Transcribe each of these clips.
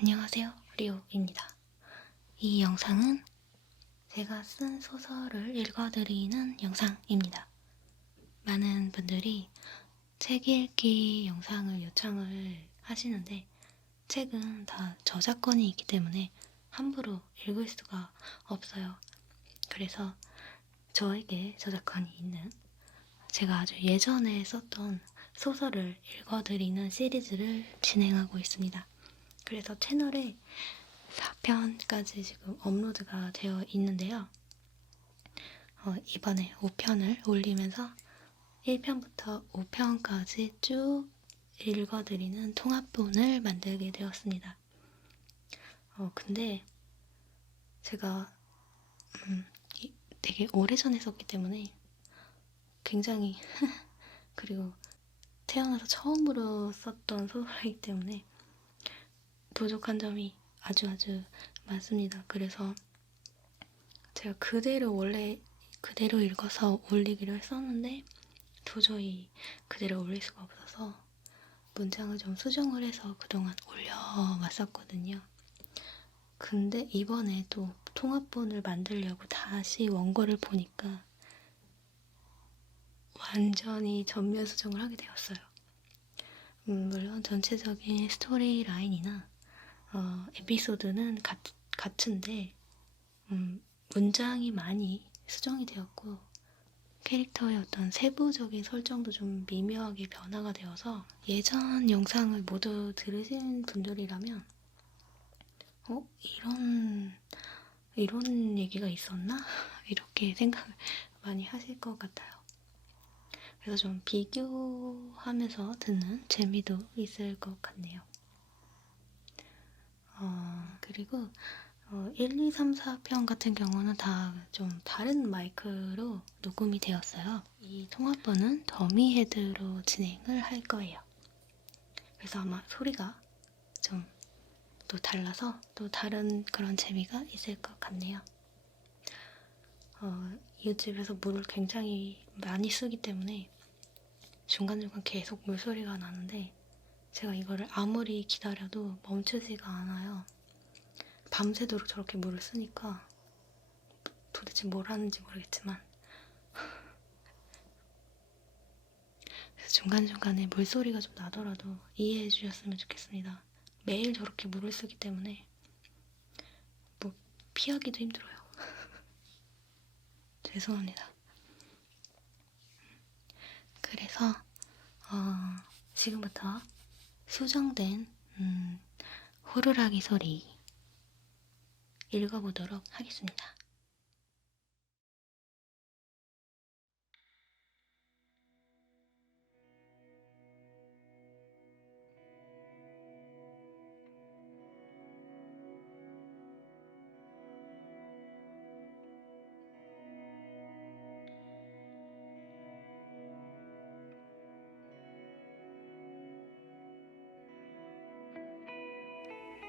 안녕하세요, 리오입니다. 이 영상은 제가 쓴 소설을 읽어드리는 영상입니다. 많은 분들이 책 읽기 영상을 요청을 하시는데 책은 다 저작권이 있기 때문에 함부로 읽을 수가 없어요. 그래서 저에게 저작권이 있는 제가 아주 예전에 썼던 소설을 읽어드리는 시리즈를 진행하고 있습니다. 그래서 채널에 4편까지 지금 업로드가 되어 있는데요. 이번에 5편을 올리면서 1편부터 5편까지 쭉 읽어드리는 통합본을 만들게 되었습니다. 근데 제가 되게 오래전에 썼기 때문에 굉장히 그리고 태어나서 처음으로 썼던 소설이기 때문에 부족한 점이 아주 많습니다. 그래서 제가 원래 그대로 읽어서 올리기로 했었는데 도저히 그대로 올릴 수가 없어서 문장을 좀 수정을 해서 그동안 올려왔었거든요. 근데 이번에 또 통합본을 만들려고 다시 원고를 보니까 완전히 전면 수정을 하게 되었어요. 물론 전체적인 스토리 라인이나 에피소드는 같은데 문장이 많이 수정이 되었고 캐릭터의 어떤 세부적인 설정도 좀 미묘하게 변화가 되어서 예전 영상을 모두 들으신 분들이라면 이런 얘기가 있었나? 이렇게 생각을 많이 하실 것 같아요. 그래서 좀 비교하면서 듣는 재미도 있을 것 같네요. 그리고 1, 2, 3, 4편 같은 경우는 다 좀 다른 마이크로 녹음이 되었어요. 이 통합본은 더미 헤드로 진행을 할 거예요. 그래서 아마 소리가 좀 또 달라서 또 다른 그런 재미가 있을 것 같네요. 이웃집에서 물을 굉장히 많이 쓰기 때문에 중간중간 계속 물소리가 나는데 제가 이거를 아무리 기다려도 멈추지가 않아요. 밤새도록 저렇게 물을 쓰니까 도대체 뭘 하는지 모르겠지만 그래서 중간중간에 물소리가 좀 나더라도 이해해 주셨으면 좋겠습니다. 매일 저렇게 물을 쓰기 때문에 뭐 피하기도 힘들어요. 죄송합니다. 그래서 지금부터 수정된 호루라기 소리 읽어보도록 하겠습니다.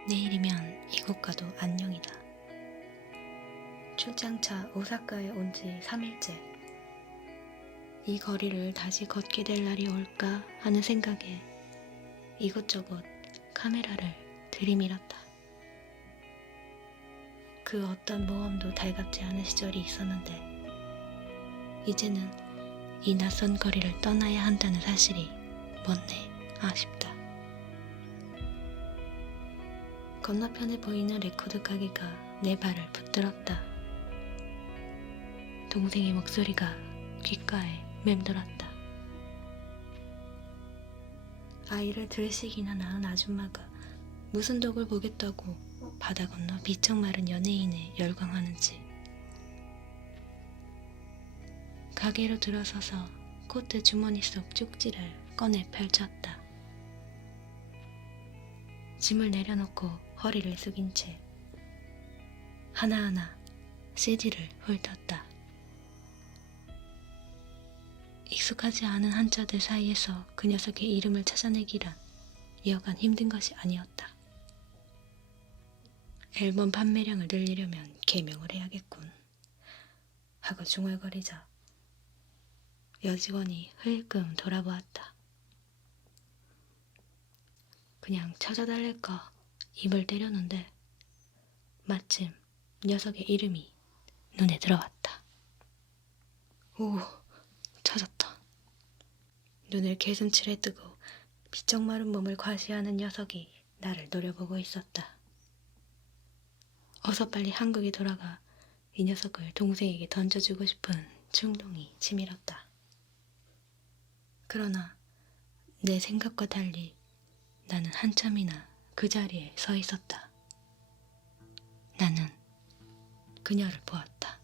내일이면 이곳 가도 안녕이다. 출장차 오사카에 온 지 3일째. 이 거리를 다시 걷게 될 날이 올까 하는 생각에 이곳저곳 카메라를 들이밀었다. 그 어떤 모험도 달갑지 않은 시절이 있었는데 이제는 이 낯선 거리를 떠나야 한다는 사실이 못내 아쉽다. 건너편에 보이는 레코드 가게가 내 발을 붙들었다. 동생의 목소리가 귓가에 맴돌았다. 아이를 들식이나 낳은 아줌마가 무슨 덕을 보겠다고 바다 건너 비쩍 마른 연예인에 열광하는지. 가게로 들어서서 코트 주머니 속 쪽지를 꺼내 펼쳤다. 짐을 내려놓고 허리를 숙인 채 하나하나 CD를 훑었다. 익숙하지 않은 한자들 사이에서 그 녀석의 이름을 찾아내기란 여간 힘든 것이 아니었다. 앨범 판매량을 늘리려면 개명을 해야겠군 하고 중얼거리자 여직원이 흘끔 돌아보았다. 그냥 찾아달랄까 입을 때렸는데 마침 녀석의 이름이 눈에 들어왔다. 오, 찾았다. 눈을 개슴츠레 뜨고 비쩍 마른 몸을 과시하는 녀석이 나를 노려보고 있었다. 어서 빨리 한국에 돌아가 이 녀석을 동생에게 던져주고 싶은 충동이 치밀었다. 그러나 내 생각과 달리 나는 한참이나 그 자리에 서 있었다. 나는 그녀를 보았다.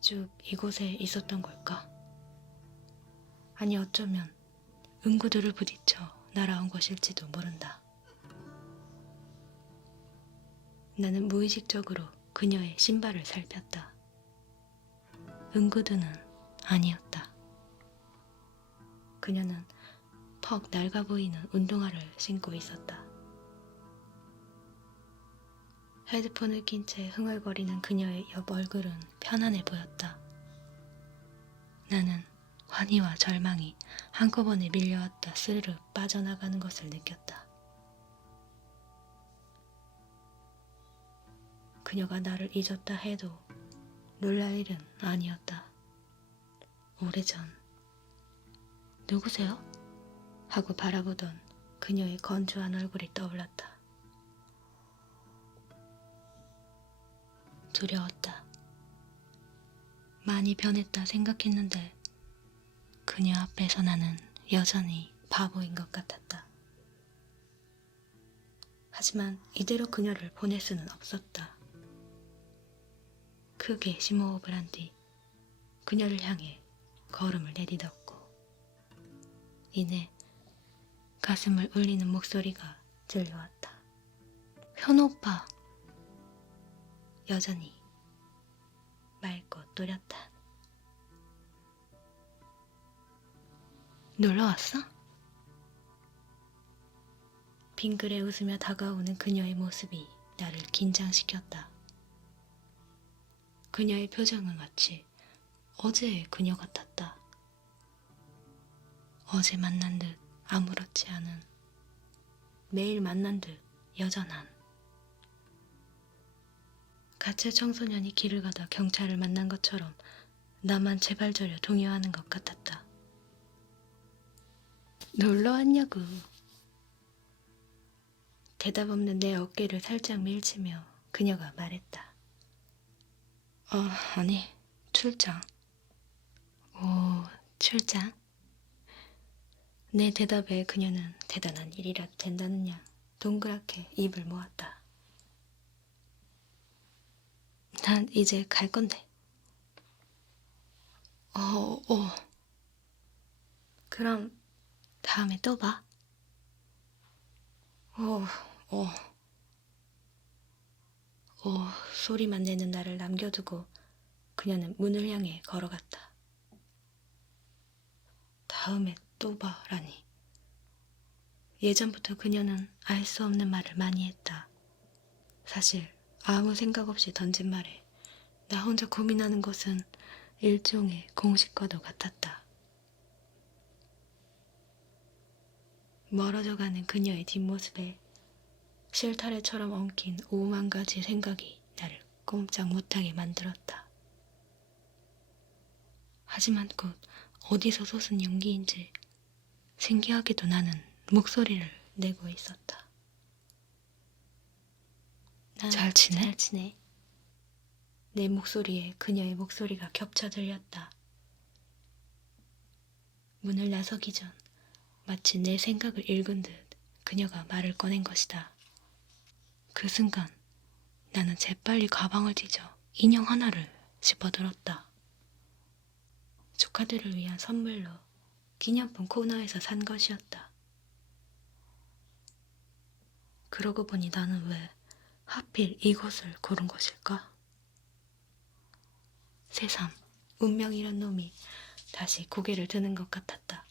쭉 이곳에 있었던 걸까? 아니 어쩌면 응구들을 부딪혀 날아온 것일지도 모른다. 나는 무의식적으로 그녀의 신발을 살폈다. 응구드는 아니었다. 그녀는 퍽 낡아 보이는 운동화를 신고 있었다. 헤드폰을 낀 채 흥얼거리는 그녀의 옆 얼굴은 편안해 보였다. 나는 환희와 절망이 한꺼번에 밀려왔다 스르르 빠져나가는 것을 느꼈다. 그녀가 나를 잊었다 해도 놀랄 일은 아니었다. 오래전 누구세요? 하고 바라보던 그녀의 건조한 얼굴이 떠올랐다. 두려웠다. 많이 변했다 생각했는데 그녀 앞에서 나는 여전히 바보인 것 같았다. 하지만 이대로 그녀를 보낼 수는 없었다. 크게 심호흡을 한 뒤 그녀를 향해 걸음을 내디뎠고 이내 가슴을 울리는 목소리가 들려왔다. 현우 오빠. 여전히 맑고 또렷한. 놀러왔어? 빙그레 웃으며 다가오는 그녀의 모습이 나를 긴장시켰다. 그녀의 표정은 마치 어제의 그녀 같았다. 어제 만난 듯 아무렇지 않은, 매일 만난 듯 여전한. 가짜 청소년이 길을 가다 경찰을 만난 것처럼 나만 제발저려 동요하는 것 같았다. 놀러 왔냐고. 대답 없는 내 어깨를 살짝 밀치며 그녀가 말했다. 아니, 출장. 오, 출장? 내 대답에 그녀는 대단한 일이라도 된다는 양 동그랗게 입을 모았다. 난 이제 갈 건데. 그럼 다음에 또 봐. 소리만 내는 나를 남겨두고 그녀는 문을 향해 걸어갔다. 다음에 또 봐라니. 예전부터 그녀는 알 수 없는 말을 많이 했다. 사실 아무 생각 없이 던진 말에 나 혼자 고민하는 것은 일종의 공식과도 같았다. 멀어져가는 그녀의 뒷모습에 실타래처럼 엉킨 5만 가지 생각이 나를 꼼짝 못하게 만들었다. 하지만 곧 어디서 솟은 용기인지 신기하게도 나는 목소리를 내고 있었다. 잘 지내? 잘 지내. 내 목소리에 그녀의 목소리가 겹쳐 들렸다. 문을 나서기 전 마치 내 생각을 읽은 듯 그녀가 말을 꺼낸 것이다. 그 순간 나는 재빨리 가방을 뒤져 인형 하나를 집어들었다. 조카들을 위한 선물로 기념품 코너에서 산 것이었다. 그러고 보니 나는 왜 하필 이곳을 고른 것일까? 새삼 운명이란 놈이 다시 고개를 드는 것 같았다.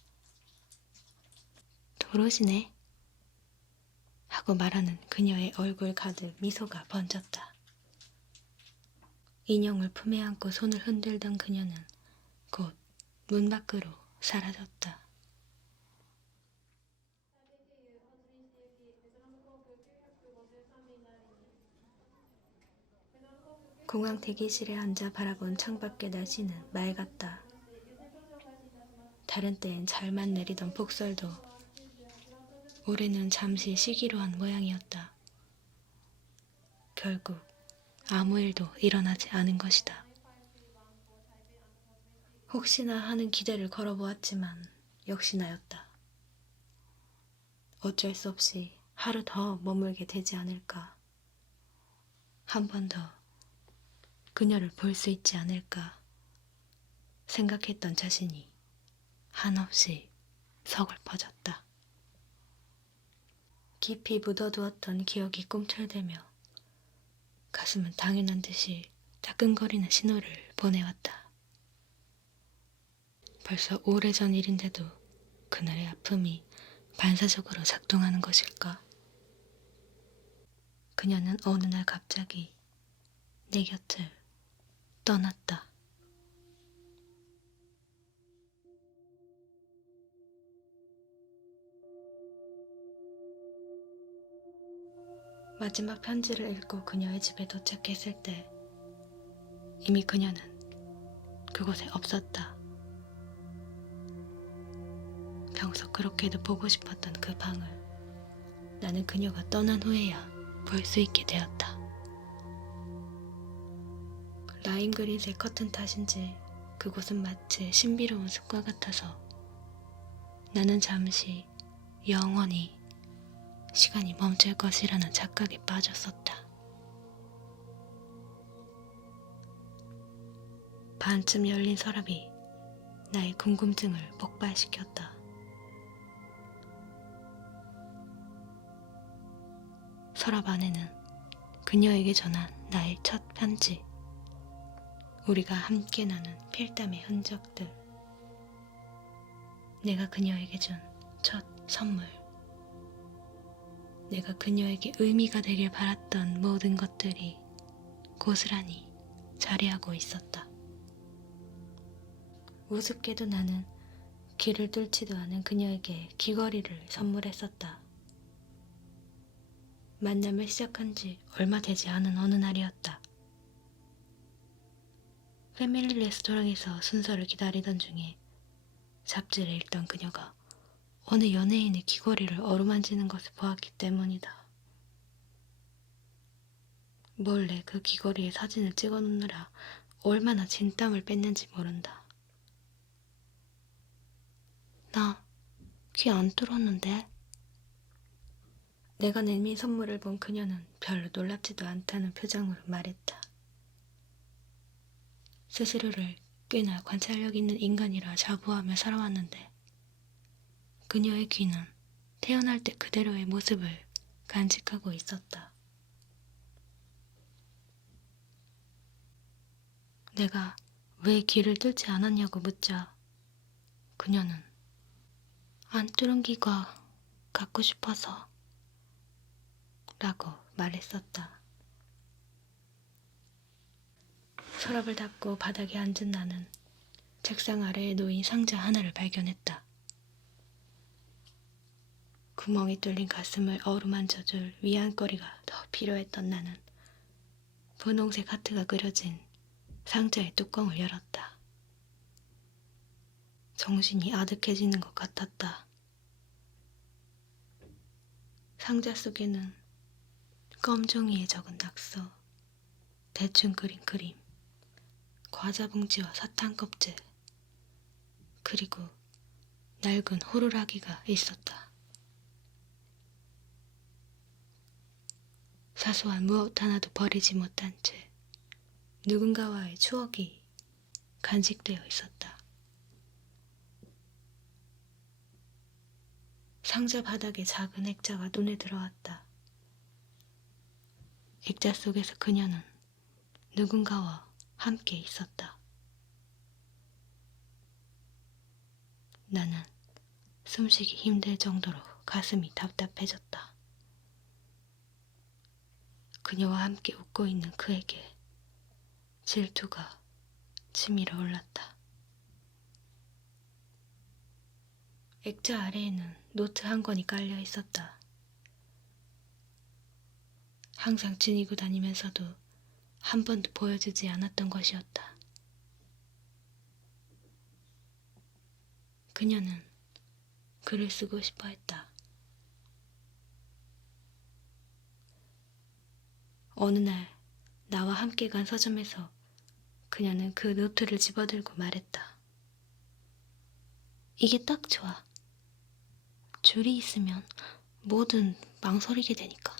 도로시네. 라고 말하는 그녀의 얼굴 가득 미소가 번졌다. 인형을 품에 안고 손을 흔들던 그녀는 곧 문 밖으로 사라졌다. 공항 대기실에 앉아 바라본 창밖의 날씨는 맑았다. 다른 때엔 잘만 내리던 폭설도 올해는 잠시 쉬기로 한 모양이었다. 결국 아무 일도 일어나지 않은 것이다. 혹시나 하는 기대를 걸어보았지만 역시나였다. 어쩔 수 없이 하루 더 머물게 되지 않을까. 한 번 더 그녀를 볼 수 있지 않을까 생각했던 자신이 한없이 서글퍼졌다. 깊이 묻어두었던 기억이 꿈틀대며 가슴은 당연한 듯이 따끔거리는 신호를 보내왔다. 벌써 오래전 일인데도 그날의 아픔이 반사적으로 작동하는 것일까? 그녀는 어느 날 갑자기 내 곁을 떠났다. 마지막 편지를 읽고 그녀의 집에 도착했을 때 이미 그녀는 그곳에 없었다. 평소 그렇게도 보고 싶었던 그 방을 나는 그녀가 떠난 후에야 볼 수 있게 되었다. 라임 그린색 커튼 탓인지 그곳은 마치 신비로운 숲과 같아서 나는 잠시 영원히 시간이 멈출 것이라는 착각에 빠졌었다. 반쯤 열린 서랍이 나의 궁금증을 폭발시켰다. 서랍 안에는 그녀에게 전한 나의 첫 편지, 우리가 함께 나눈 필담의 흔적들, 내가 그녀에게 준 첫 선물, 내가 그녀에게 의미가 되길 바랐던 모든 것들이 고스란히 자리하고 있었다. 우습게도 나는 귀를 뚫지도 않은 그녀에게 귀걸이를 선물했었다. 만남을 시작한 지 얼마 되지 않은 어느 날이었다. 패밀리 레스토랑에서 순서를 기다리던 중에 잡지를 읽던 그녀가 어느 연예인의 귀걸이를 어루만지는 것을 보았기 때문이다. 몰래 그 귀걸이의 사진을 찍어놓느라 얼마나 진땀을 뺐는지 모른다. 나 귀 안 뚫었는데? 내가 내민 선물을 본 그녀는 별로 놀랍지도 않다는 표정으로 말했다. 스스로를 꽤나 관찰력 있는 인간이라 자부하며 살아왔는데 그녀의 귀는 태어날 때 그대로의 모습을 간직하고 있었다. 내가 왜 귀를 뚫지 않았냐고 묻자 그녀는 안 뚫은 귀가 갖고 싶어서 라고 말했었다. 서랍을 닫고 바닥에 앉은 나는 책상 아래에 놓인 상자 하나를 발견했다. 구멍이 뚫린 가슴을 어루만져줄 위안거리가 더 필요했던 나는 분홍색 하트가 그려진 상자의 뚜껑을 열었다. 정신이 아득해지는 것 같았다. 상자 속에는 껌종이에 적은 낙서, 대충 그린 그림, 과자 봉지와 사탕 껍질, 그리고 낡은 호루라기가 있었다. 사소한 무엇 하나도 버리지 못한 채 누군가와의 추억이 간직되어 있었다. 상자 바닥에 작은 액자가 눈에 들어왔다. 액자 속에서 그녀는 누군가와 함께 있었다. 나는 숨쉬기 힘들 정도로 가슴이 답답해졌다. 그녀와 함께 웃고 있는 그에게 질투가 치밀어 올랐다. 액자 아래에는 노트 한 권이 깔려 있었다. 항상 지니고 다니면서도 한 번도 보여주지 않았던 것이었다. 그녀는 글을 쓰고 싶어 했다. 어느 날 나와 함께 간 서점에서 그녀는 그 노트를 집어들고 말했다. 이게 딱 좋아. 줄이 있으면 뭐든 망설이게 되니까.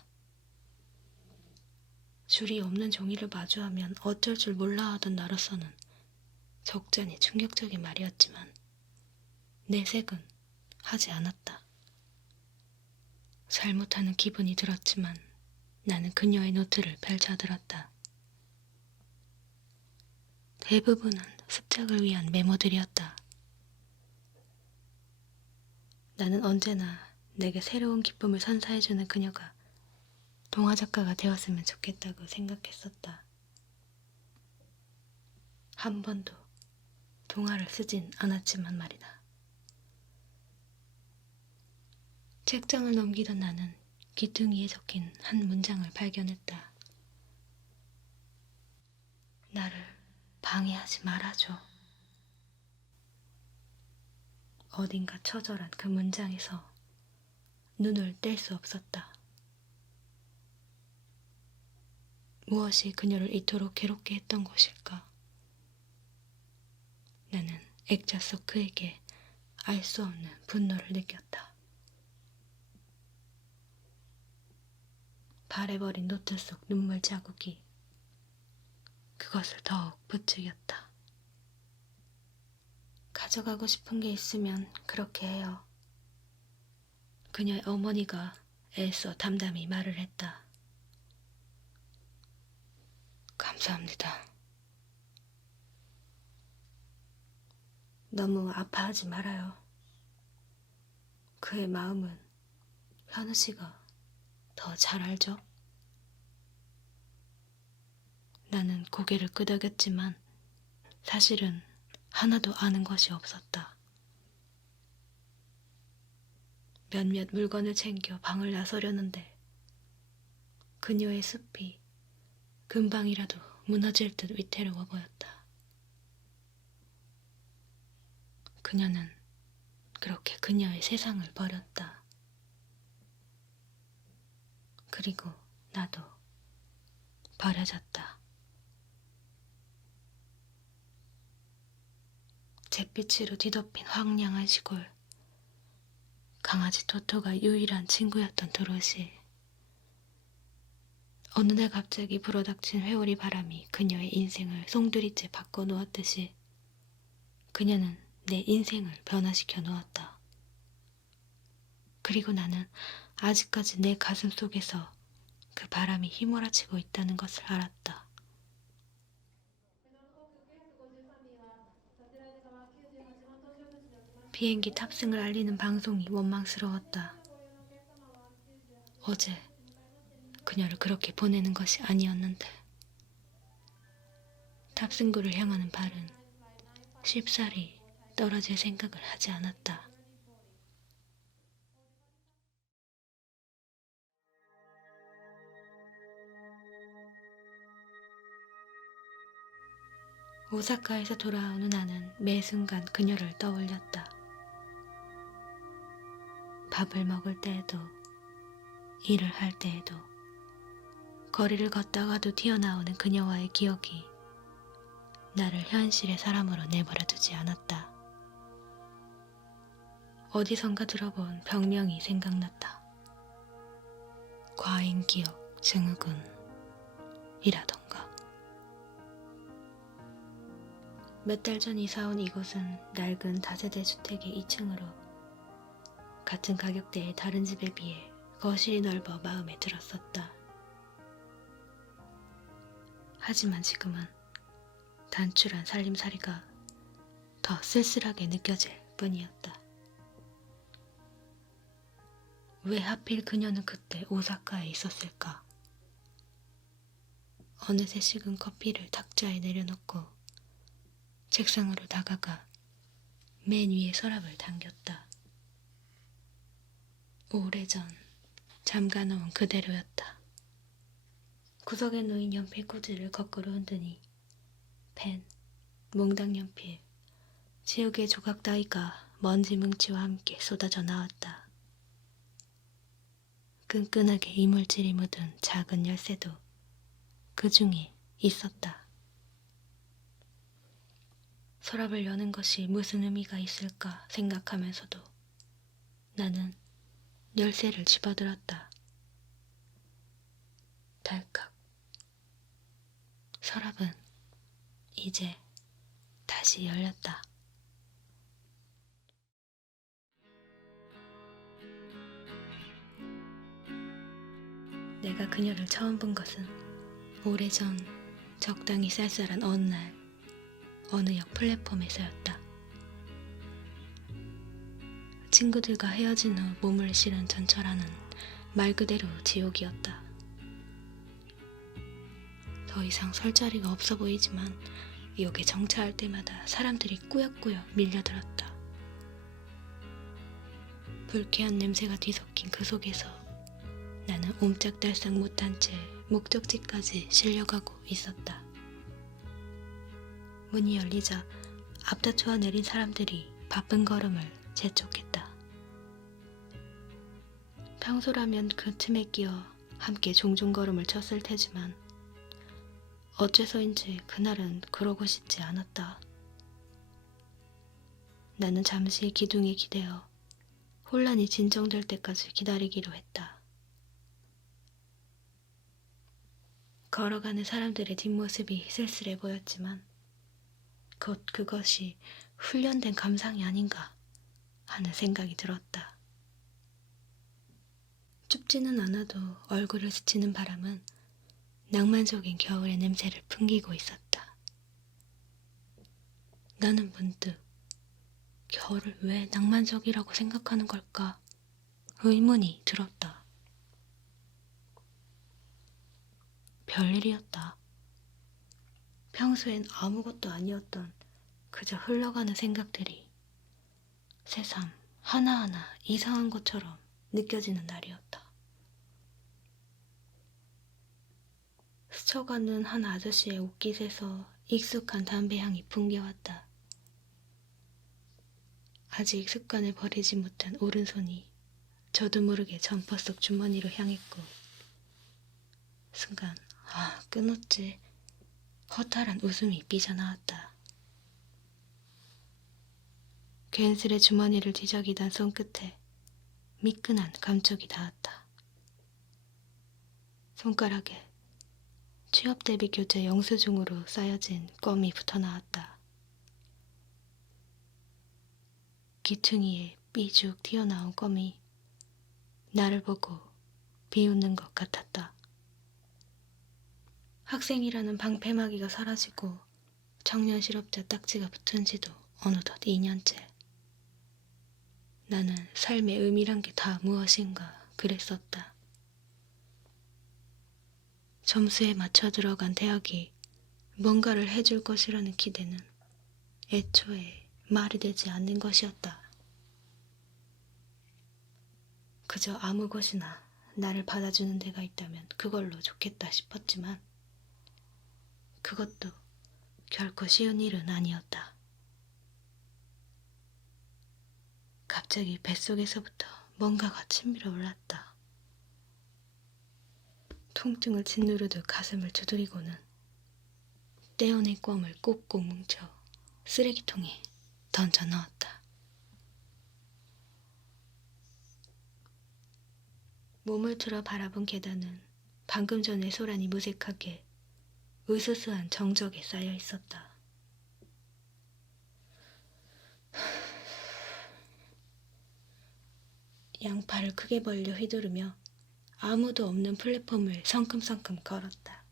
줄이 없는 종이를 마주하면 어쩔 줄 몰라 하던 나로서는 적잖이 충격적인 말이었지만 내색은 하지 않았다. 잘못하는 기분이 들었지만 나는 그녀의 노트를 펼쳐들었다. 대부분은 습작을 위한 메모들이었다. 나는 언제나 내게 새로운 기쁨을 선사해주는 그녀가 동화작가가 되었으면 좋겠다고 생각했었다. 한 번도 동화를 쓰진 않았지만 말이다. 책장을 넘기던 나는 귀퉁이에 적힌 한 문장을 발견했다. 나를 방해하지 말아줘. 어딘가 처절한 그 문장에서 눈을 뗄 수 없었다. 무엇이 그녀를 이토록 괴롭게 했던 것일까? 나는 액자 속 그에게 알 수 없는 분노를 느꼈다. 바래버린 노트 속 눈물 자국이 그것을 더욱 부추겼다. 가져가고 싶은 게 있으면 그렇게 해요. 그녀의 어머니가 애써 담담히 말을 했다. 감사합니다. 너무 아파하지 말아요. 그의 마음은 현우 씨가 더 잘 알죠? 나는 고개를 끄덕였지만 사실은 하나도 아는 것이 없었다. 몇몇 물건을 챙겨 방을 나서려는데 그녀의 숲이 금방이라도 무너질 듯 위태로워 보였다. 그녀는 그렇게 그녀의 세상을 버렸다. 그리고 나도 버려졌다. 잿빛으로 뒤덮인 황량한 시골. 강아지 토토가 유일한 친구였던 도로시. 어느 날 갑자기 불어닥친 회오리 바람이 그녀의 인생을 송두리째 바꿔놓았듯이 그녀는 내 인생을 변화시켜 놓았다. 그리고 나는 아직까지 내 가슴 속에서 그 바람이 휘몰아치고 있다는 것을 알았다. 비행기 탑승을 알리는 방송이 원망스러웠다. 어제 그녀를 그렇게 보내는 것이 아니었는데 탑승구를 향하는 발은 쉽사리 떨어질 생각을 하지 않았다. 오사카에서 돌아온 후 나는 매 순간 그녀를 떠올렸다. 밥을 먹을 때에도, 일을 할 때에도, 거리를 걷다가도 튀어나오는 그녀와의 기억이 나를 현실의 사람으로 내버려두지 않았다. 어디선가 들어본 병명이 생각났다. 과잉기억 증후군이라던가. 몇 달 전 이사온 이곳은 낡은 다세대 주택의 2층으로 같은 가격대의 다른 집에 비해 거실이 넓어 마음에 들었었다. 하지만 지금은 단출한 살림살이가 더 쓸쓸하게 느껴질 뿐이었다. 왜 하필 그녀는 그때 오사카에 있었을까? 어느새 식은 커피를 탁자에 내려놓고 책상으로 다가가 맨 위에 서랍을 당겼다. 오래전 잠가놓은 그대로였다. 구석에 놓인 연필 꽂이를 거꾸로 흔드니 펜, 몽당 연필, 지우개 조각 따위가 먼지 뭉치와 함께 쏟아져 나왔다. 끈끈하게 이물질이 묻은 작은 열쇠도 그 중에 있었다. 서랍을 여는 것이 무슨 의미가 있을까 생각하면서도 나는 열쇠를 집어들었다. 달칵. 서랍은 이제 다시 열렸다. 내가 그녀를 처음 본 것은 오래전 적당히 쌀쌀한 어느 날 어느 역 플랫폼에서였다. 친구들과 헤어진 후 몸을 실은 전철하는 말 그대로 지옥이었다. 더 이상 설 자리가 없어 보이지만 역에 정차할 때마다 사람들이 꾸역꾸역 밀려들었다. 불쾌한 냄새가 뒤섞인 그 속에서 나는 옴짝달싹 못한 채 목적지까지 실려가고 있었다. 문이 열리자 앞다투어 내린 사람들이 바쁜 걸음을 재촉했다. 평소라면 그 틈에 끼어 함께 종종 걸음을 쳤을 테지만 어째서인지 그날은 그러고 싶지 않았다. 나는 잠시 기둥에 기대어 혼란이 진정될 때까지 기다리기로 했다. 걸어가는 사람들의 뒷모습이 쓸쓸해 보였지만 곧 그것이 훈련된 감상이 아닌가 하는 생각이 들었다. 춥지는 않아도 얼굴을 스치는 바람은 낭만적인 겨울의 냄새를 풍기고 있었다. 나는 문득 겨울을 왜 낭만적이라고 생각하는 걸까 의문이 들었다. 별일이었다. 평소엔 아무것도 아니었던 그저 흘러가는 생각들이 새삼 하나하나 이상한 것처럼 느껴지는 날이었다. 스쳐가는 한 아저씨의 옷깃에서 익숙한 담배 향이 풍겨왔다. 아직 습관을 버리지 못한 오른손이 저도 모르게 점퍼 속 주머니로 향했고 순간 끊었지 허탈한 웃음이 삐져나왔다. 괜스레 주머니를 뒤적이던 손끝에 미끈한 감촉이 닿았다. 손가락에 취업 대비 교재 영수증으로 쌓여진 껌이 붙어나왔다. 귀퉁이에 삐죽 튀어나온 껌이 나를 보고 비웃는 것 같았다. 학생이라는 방패막이가 사라지고 청년 실업자 딱지가 붙은 지도 어느덧 2년째. 나는 삶의 의미란 게 다 무엇인가 그랬었다. 점수에 맞춰 들어간 대학이 뭔가를 해줄 것이라는 기대는 애초에 말이 되지 않는 것이었다. 그저 아무 곳이나 나를 받아주는 데가 있다면 그걸로 좋겠다 싶었지만 그것도 결코 쉬운 일은 아니었다. 갑자기 뱃속에서부터 뭔가가 치밀어 올랐다. 통증을 짓누르듯 가슴을 두드리고는 떼어낸 껌을 꼭꼭 뭉쳐 쓰레기통에 던져 넣었다. 몸을 틀어 바라본 계단은 방금 전에 소란이 무색하게 으스스한 정적에 쌓여 있었다. 양팔을 크게 벌려 휘두르며 아무도 없는 플랫폼을 성큼성큼 걸었다.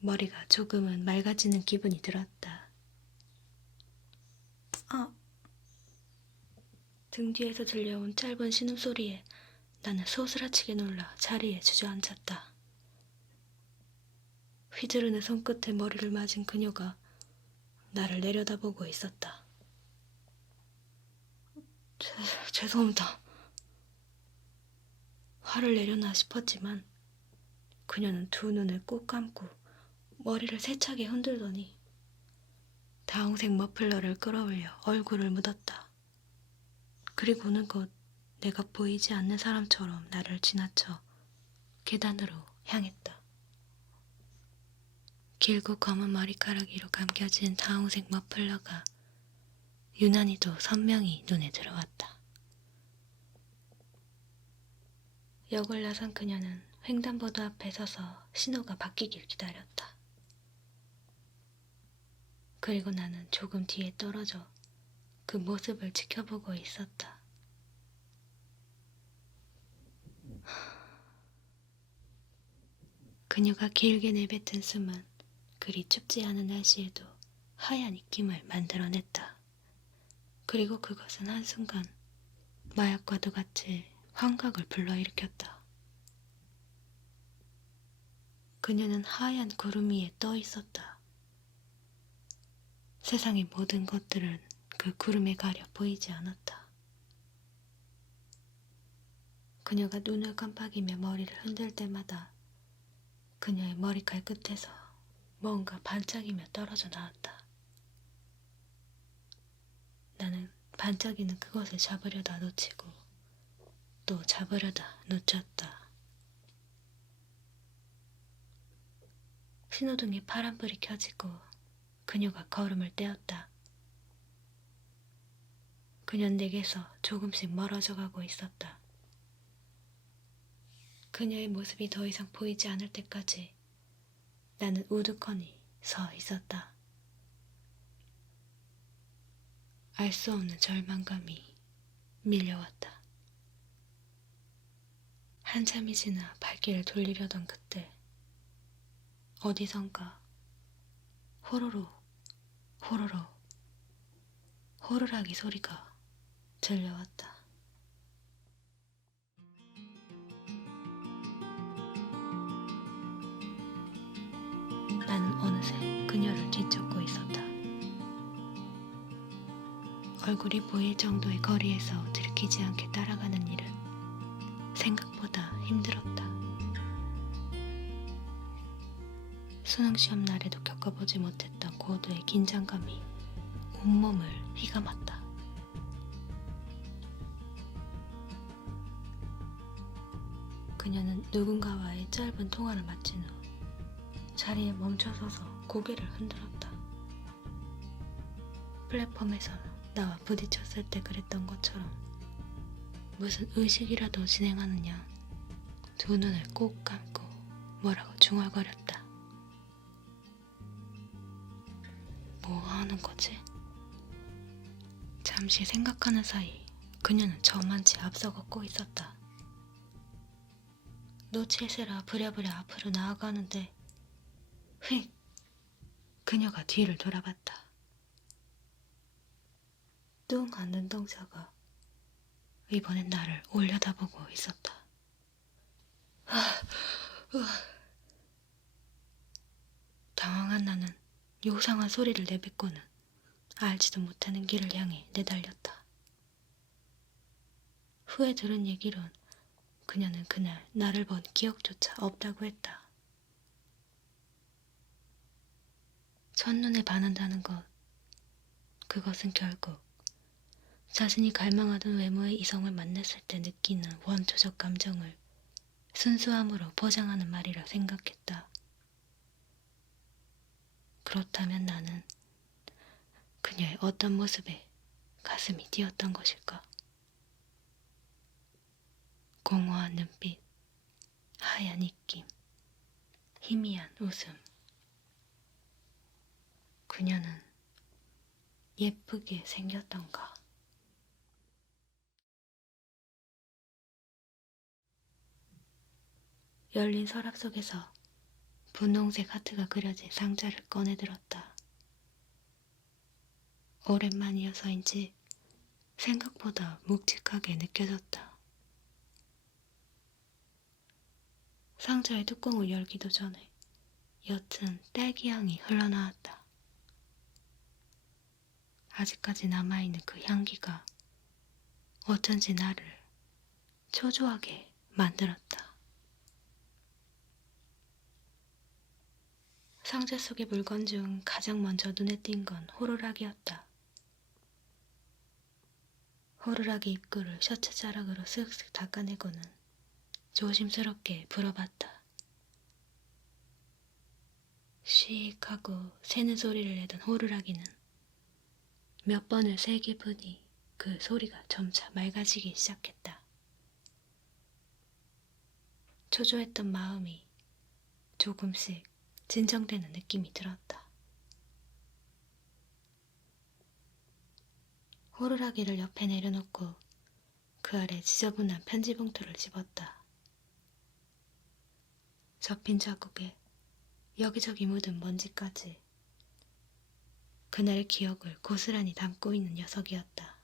머리가 조금은 맑아지는 기분이 들었다. 등 뒤에서 들려온 짧은 신음소리에 나는 소스라치게 놀라 자리에 주저앉았다. 휘두르는 손끝에 머리를 맞은 그녀가 나를 내려다보고 있었다. 죄송합니다. 화를 내려나 싶었지만 그녀는 두 눈을 꼭 감고 머리를 세차게 흔들더니 다홍색 머플러를 끌어올려 얼굴을 묻었다. 그리고는 곧 내가 보이지 않는 사람처럼 나를 지나쳐 계단으로 향했다. 길고 검은 머리카락으로 감겨진 다홍색 머플러가 유난히도 선명히 눈에 들어왔다. 역을 나선 그녀는 횡단보도 앞에 서서 신호가 바뀌길 기다렸다. 그리고 나는 조금 뒤에 떨어져 그 모습을 지켜보고 있었다. 그녀가 길게 내뱉은 숨은 그리 춥지 않은 날씨에도 하얀 입김을 만들어냈다. 그리고 그것은 한순간 마약과도 같이 환각을 불러일으켰다. 그녀는 하얀 구름 위에 떠 있었다. 세상의 모든 것들은 그 구름에 가려 보이지 않았다. 그녀가 눈을 깜빡이며 머리를 흔들 때마다 그녀의 머리칼 끝에서 뭔가 반짝이며 떨어져 나왔다. 나는 반짝이는 그것을 잡으려다 놓치고 또 잡으려다 놓쳤다. 신호등에 파란불이 켜지고 그녀가 걸음을 떼었다. 그녀는 내게서 조금씩 멀어져 가고 있었다. 그녀의 모습이 더 이상 보이지 않을 때까지 나는 우두커니 서 있었다. 알 수 없는 절망감이 밀려왔다. 한참이 지나 발길을 돌리려던 그때 어디선가 호로록 호로록 호루라기 소리가 들려왔다. 나는 어느새 그녀를 뒤쫓고 있었다. 얼굴이 보일 정도의 거리에서 들키지 않게 따라가는 일은 생각보다 힘들었다. 수능시험 날에도 겪어보지 못했던 고도의 긴장감이 온몸을 휘감았다. 그녀는 누군가와의 짧은 통화를 마친 후 자리에 멈춰서서 고개를 흔들었다. 플랫폼에서 나와 부딪혔을 때 그랬던 것처럼 무슨 의식이라도 진행하느냐 두 눈을 꼭 감고 뭐라고 중얼거렸다. 뭐 하는 거지? 잠시 생각하는 사이 그녀는 저만치 앞서 걷고 있었다. 놓치세라 부랴부랴 앞으로 나아가는데 휙! 그녀가 뒤를 돌아봤다. 뚱 한 눈동자가 이번엔 나를 올려다보고 있었다. 당황한 나는 요상한 소리를 내뱉고는 알지도 못하는 길을 향해 내달렸다. 후에 들은 얘기론 그녀는 그날 나를 본 기억조차 없다고 했다. 첫눈에 반한다는 것, 그것은 결국 자신이 갈망하던 외모의 이성을 만났을 때 느끼는 원초적 감정을 순수함으로 포장하는 말이라 생각했다. 그렇다면 나는 그녀의 어떤 모습에 가슴이 뛰었던 것일까? 공허한 눈빛, 하얀 입김, 희미한 웃음. 그녀는 예쁘게 생겼던가? 열린 서랍 속에서 분홍색 하트가 그려진 상자를 꺼내들었다. 오랜만이어서인지 생각보다 묵직하게 느껴졌다. 상자의 뚜껑을 열기도 전에 옅은 딸기향이 흘러나왔다. 아직까지 남아있는 그 향기가 어쩐지 나를 초조하게 만들었다. 상자 속의 물건 중 가장 먼저 눈에 띈 건 호루라기였다. 호루라기 입구를 셔츠 자락으로 쓱쓱 닦아내고는 조심스럽게 불어봤다. 씩 하고 새는 소리를 내던 호루라기는 몇 번을 세게 부니 그 소리가 점차 맑아지기 시작했다. 초조했던 마음이 조금씩 진정되는 느낌이 들었다. 호루라기를 옆에 내려놓고 그 아래 지저분한 편지 봉투를 집었다. 접힌 자국에 여기저기 묻은 먼지까지 그날의 기억을 고스란히 담고 있는 녀석이었다.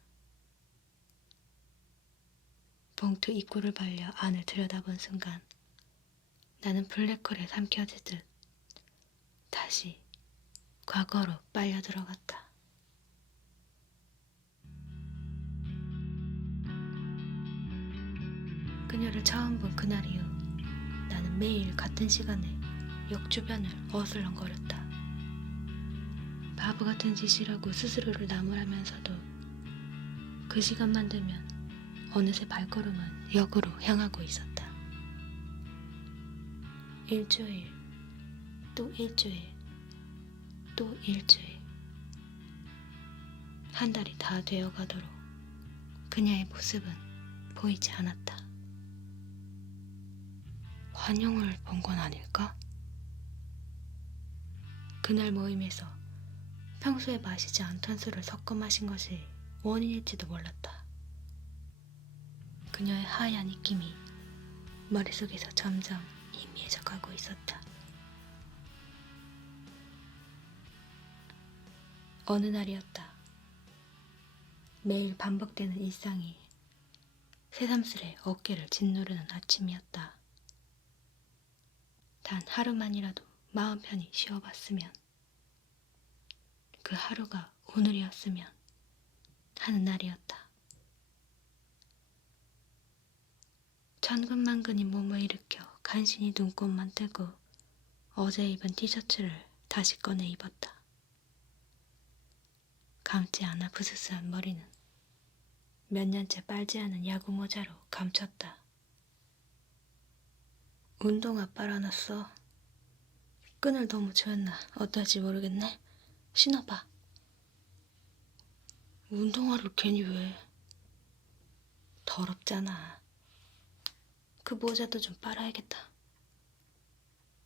봉투 입구를 벌려 안을 들여다본 순간 나는 블랙홀에 삼켜지듯 다시 과거로 빨려 들어갔다. 그녀를 처음 본 그날 이후 나는 매일 같은 시간에 역 주변을 어슬렁거렸다. 바보 같은 짓이라고 스스로를 나무라면서도 그 시간만 되면 어느새 발걸음은 역으로 향하고 있었다. 일주일, 또 일주일, 또 일주일. 한 달이 다 되어가도록 그녀의 모습은 보이지 않았다. 환영을 본 건 아닐까? 그날 모임에서 평소에 마시지 않던 술을 섞어 마신 것이 원인일지도 몰랐다. 그녀의 하얀 입김이 머릿속에서 점점 희미해져 가고 있었다. 어느 날이었다. 매일 반복되는 일상이 새삼스레 어깨를 짓누르는 아침이었다. 단 하루만이라도 마음 편히 쉬어봤으면, 그 하루가 오늘이었으면 하는 날이었다. 천근만근인 몸을 일으켜 간신히 눈곱만 뜨고 어제 입은 티셔츠를 다시 꺼내 입었다. 감지 않아 부스스한 머리는 몇 년째 빨지 않은 야구 모자로 감췄다. 운동화 빨아놨어. 끈을 너무 조였나 어떨지 모르겠네. 신어봐. 운동화를 괜히 왜? 더럽잖아. 그 모자도 좀 빨아야겠다.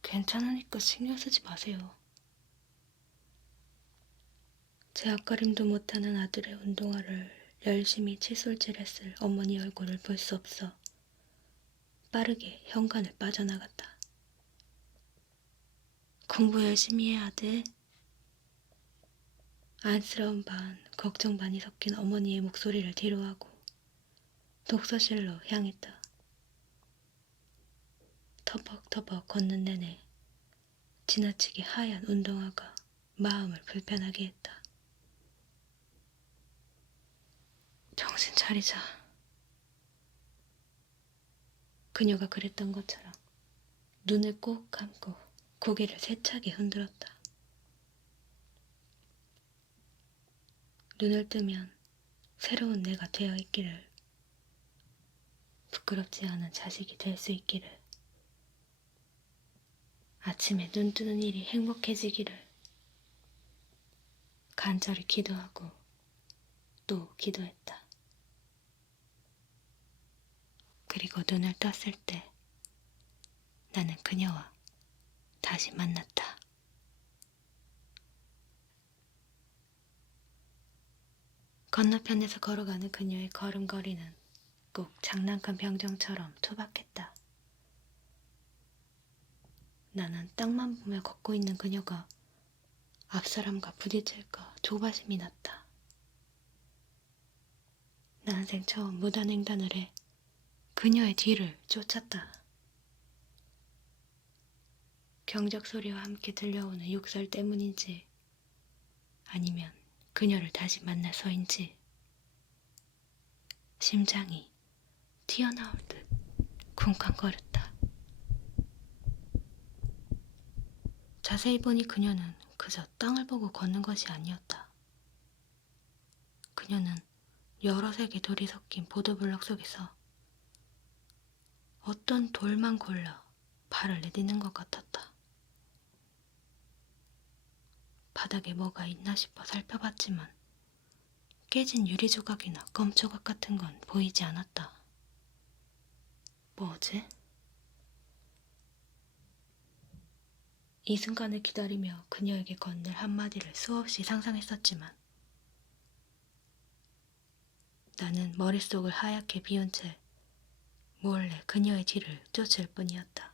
괜찮으니까 신경 쓰지 마세요. 제 앞가림도 못하는 아들의 운동화를 열심히 칫솔질했을 어머니 얼굴을 볼 수 없어 빠르게 현관을 빠져나갔다. 공부 열심히 해, 아들. 안쓰러운 반, 걱정 반이 섞인 어머니의 목소리를 뒤로하고 독서실로 향했다. 터벅터벅 걷는 내내 지나치게 하얀 운동화가 마음을 불편하게 했다. 정신 차리자. 그녀가 그랬던 것처럼 눈을 꼭 감고 고개를 세차게 흔들었다. 눈을 뜨면 새로운 내가 되어 있기를, 부끄럽지 않은 자식이 될 수 있기를, 아침에 눈 뜨는 일이 행복해지기를 간절히 기도하고 또 기도했다. 그리고 눈을 떴을 때 나는 그녀와 다시 만났다. 건너편에서 걸어가는 그녀의 걸음걸이는 꼭 장난감 병정처럼 투박했다. 나는 땅만 보며 걷고 있는 그녀가 앞사람과 부딪힐까 조바심이 났다. 난생 처음 무단횡단을 해 그녀의 뒤를 쫓았다. 경적 소리와 함께 들려오는 욕설 때문인지 아니면 그녀를 다시 만나서인지 심장이 튀어나올 듯 쿵쾅거렸다. 자세히 보니 그녀는 그저 땅을 보고 걷는 것이 아니었다. 그녀는 여러 색의 돌이 섞인 보드블럭 속에서 어떤 돌만 골라 발을 내딛는 것 같았다. 바닥에 뭐가 있나 싶어 살펴봤지만 깨진 유리 조각이나 껌 조각 같은 건 보이지 않았다. 뭐지? 이 순간을 기다리며 그녀에게 건넬 한마디를 수없이 상상했었지만 나는 머릿속을 하얗게 비운 채 몰래 그녀의 뒤를 쫓을 뿐이었다.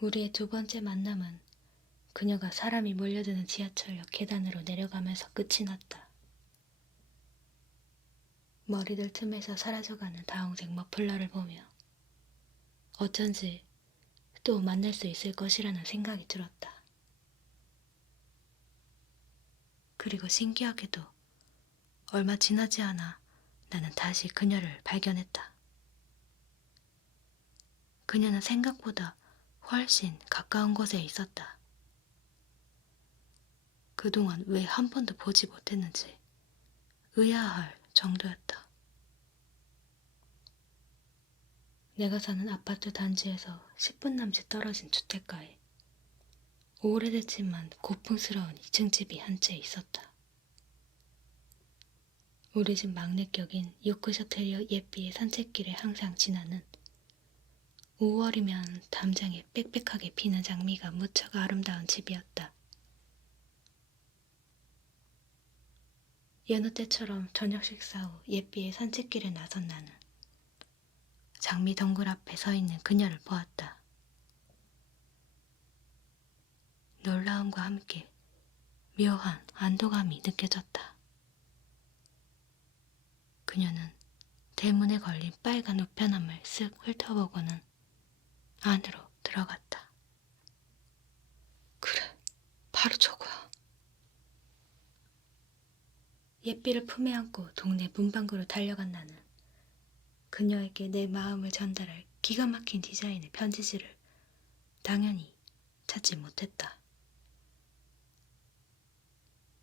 우리의 두 번째 만남은 그녀가 사람이 몰려드는 지하철역 계단으로 내려가면서 끝이 났다. 머리들 틈에서 사라져가는 다홍색 머플러를 보며 어쩐지 또 만날 수 있을 것이라는 생각이 들었다. 그리고 신기하게도 얼마 지나지 않아 나는 다시 그녀를 발견했다. 그녀는 생각보다 훨씬 가까운 곳에 있었다. 그동안 왜 한 번도 보지 못했는지 의아할 정도였다. 내가 사는 아파트 단지에서 10분 남짓 떨어진 주택가에 오래됐지만 고풍스러운 2층 집이 한 채 있었다. 우리 집 막내 격인 요크셔 테리어 예삐의 산책길에 항상 지나는 5월이면 담장에 빽빽하게 피는 장미가 무척 아름다운 집이었다. 여느 때처럼 저녁 식사 후 예삐의 산책길에 나선 나는 장미 덩굴 앞에 서 있는 그녀를 보았다. 놀라움과 함께 묘한 안도감이 느껴졌다. 그녀는 대문에 걸린 빨간 우편함을 쓱 훑어보고는 안으로 들어갔다. 그래, 바로 저거야. 예삐를 품에 안고 동네 문방구로 달려간 나는 그녀에게 내 마음을 전달할 기가 막힌 디자인의 편지지를 당연히 찾지 못했다.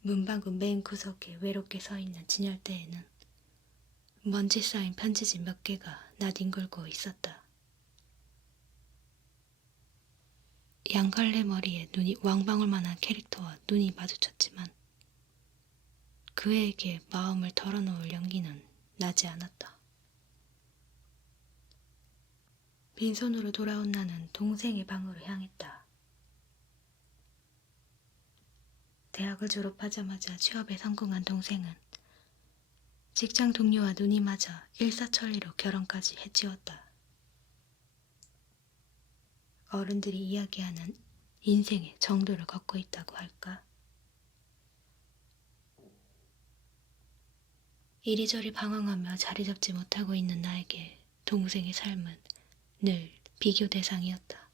문방구 맨 구석에 외롭게 서 있는 진열대에는 먼지 쌓인 편지지 몇 개가 나뒹굴고 있었다. 양갈래 머리에 눈이 왕방울만한 캐릭터와 눈이 마주쳤지만 그에게 마음을 털어놓을 용기는 나지 않았다. 빈손으로 돌아온 나는 동생의 방으로 향했다. 대학을 졸업하자마자 취업에 성공한 동생은 직장 동료와 눈이 맞아 일사천리로 결혼까지 해치웠다. 어른들이 이야기하는 인생의 정도를 걷고 있다고 할까? 이리저리 방황하며 자리 잡지 못하고 있는 나에게 동생의 삶은 늘 비교 대상이었다.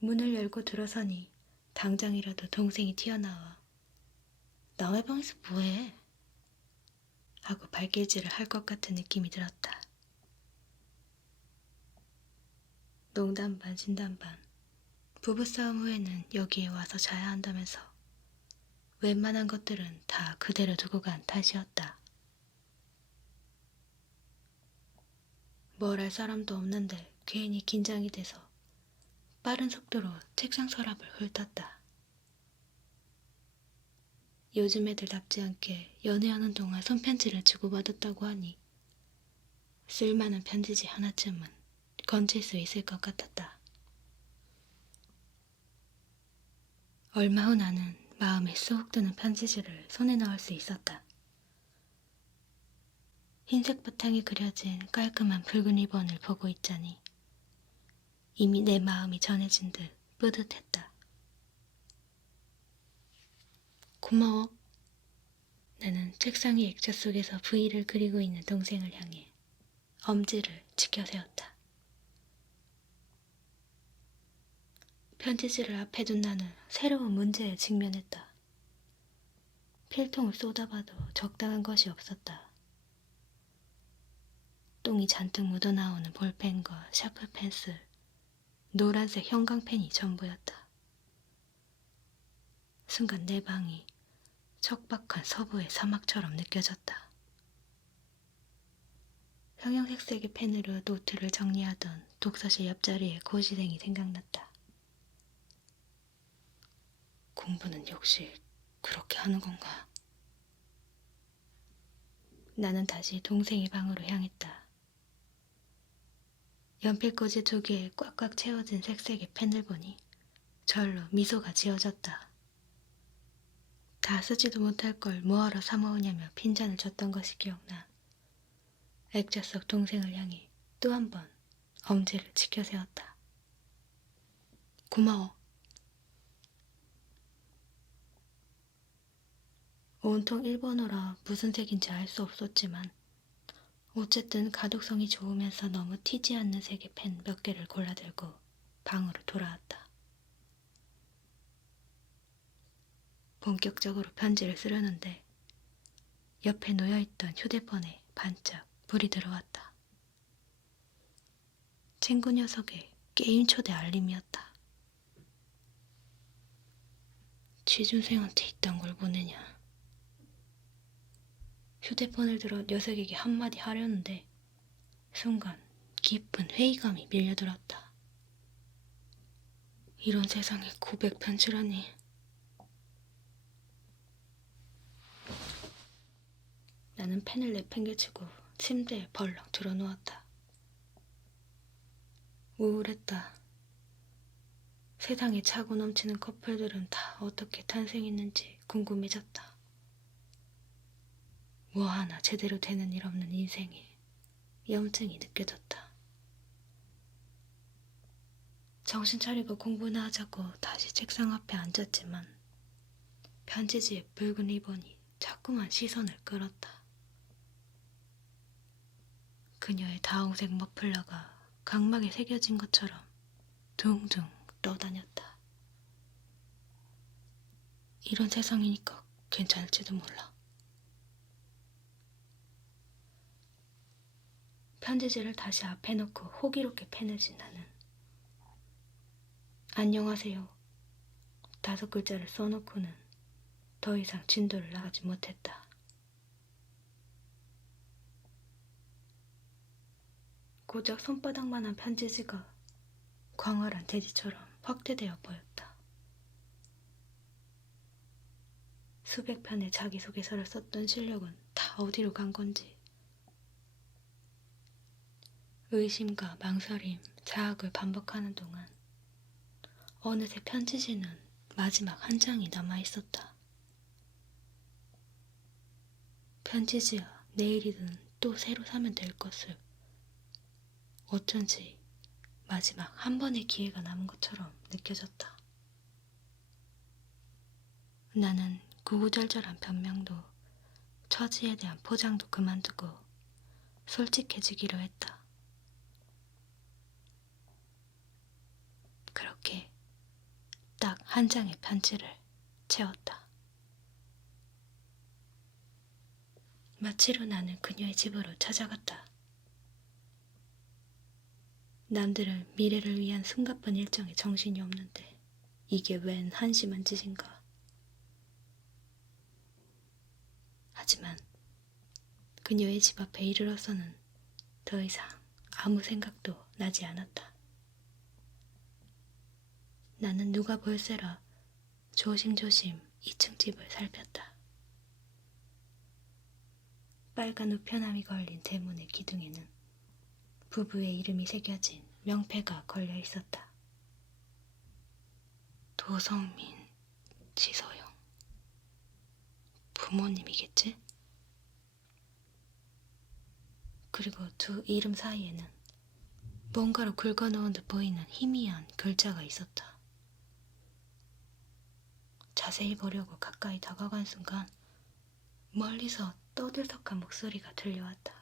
문을 열고 들어서니 당장이라도 동생이 튀어나와 남의 방에서 뭐해? 하고 발길질을 할 것 같은 느낌이 들었다. 농담 반 진담 반. 부부싸움 후에는 여기에 와서 자야 한다면서 웬만한 것들은 다 그대로 두고 간 탓이었다. 뭘 할 사람도 없는데 괜히 긴장이 돼서 빠른 속도로 책상 서랍을 훑었다. 요즘 애들답지 않게 연애하는 동안 손편지를 주고받았다고 하니 쓸만한 편지지 하나쯤은 건질 수 있을 것 같았다. 얼마 후 나는 마음에 쏙 드는 편지지를 손에 넣을 수 있었다. 흰색 바탕에 그려진 깔끔한 붉은 리본을 보고 있자니 이미 내 마음이 전해진 듯 뿌듯했다. 고마워. 나는 책상 위 액자 속에서 V를 그리고 있는 동생을 향해 엄지를 지켜세웠다. 편지지를 앞에 둔 나는 새로운 문제에 직면했다. 필통을 쏟아봐도 적당한 것이 없었다. 똥이 잔뜩 묻어나오는 볼펜과 샤프 펜슬, 노란색 형광펜이 전부였다. 순간 내 방이 척박한 서부의 사막처럼 느껴졌다. 형형색색의 펜으로 노트를 정리하던 독서실 옆자리에 고시생이 생각났다. 공부는 역시 그렇게 하는 건가? 나는 다시 동생의 방으로 향했다. 연필꽂이 2개에 꽉꽉 채워진 색색의 펜을 보니 절로 미소가 지어졌다. 다 쓰지도 못할 걸 뭐하러 사모으냐며 핀잔을 줬던 것이 기억나. 액자 속 동생을 향해 또 한 번 엄지를 치켜세웠다. 고마워. 온통 일본어라 무슨 색인지 알 수 없었지만 어쨌든 가독성이 좋으면서 너무 튀지 않는 색의 펜 몇 개를 골라들고 방으로 돌아왔다. 본격적으로 편지를 쓰려는데 옆에 놓여있던 휴대폰에 반짝 불이 들어왔다. 친구 녀석의 게임 초대 알림이었다. 취준생한테 이딴 걸 보내냐. 휴대폰을 들어 녀석에게 한마디 하려는데 순간 깊은 회의감이 밀려들었다. 이런 세상에 고백 편지라니. 나는 펜을 내팽개치고 침대에 벌렁 들어누웠다. 우울했다. 세상에 차고 넘치는 커플들은 다 어떻게 탄생했는지 궁금해졌다. 뭐 하나 제대로 되는 일 없는 인생에 염증이 느껴졌다. 정신 차리고 공부나 하자고 다시 책상 앞에 앉았지만 편지지의 붉은 리본이 자꾸만 시선을 끌었다. 그녀의 다홍색 머플러가 각막에 새겨진 것처럼 둥둥 떠다녔다. 이런 세상이니까 괜찮을지도 몰라. 편지지를 다시 앞에 놓고 호기롭게 펜을 쥔 나는 안녕하세요. 5글자를 써놓고는 더 이상 진도를 나가지 못했다. 고작 손바닥만한 편지지가 광활한 대지처럼 확대되어 보였다. 수백 편의 자기소개서를 썼던 실력은 다 어디로 간 건지. 의심과 망설임, 자학을 반복하는 동안 어느새 편지지는 마지막 한 장이 남아있었다. 편지지야, 내일이든 또 새로 사면 될 것을. 어쩐지 마지막 한 번의 기회가 남은 것처럼 느껴졌다. 나는 구구절절한 변명도 처지에 대한 포장도 그만두고 솔직해지기로 했다. 그렇게 딱 한 장의 편지를 채웠다. 마치로 나는 그녀의 집으로 찾아갔다. 남들은 미래를 위한 숨가쁜 일정에 정신이 없는데 이게 웬 한심한 짓인가. 하지만 그녀의 집 앞에 이르러서는 더 이상 아무 생각도 나지 않았다. 나는 누가 볼세라 조심조심 2층 집을 살폈다. 빨간 우편함이 걸린 대문의 기둥에는 부부의 이름이 새겨진 명패가 걸려 있었다. 도성민, 지서영. 부모님이겠지? 그리고 두 이름 사이에는 뭔가로 긁어놓은 듯 보이는 희미한 글자가 있었다. 자세히 보려고 가까이 다가간 순간 멀리서 떠들썩한 목소리가 들려왔다.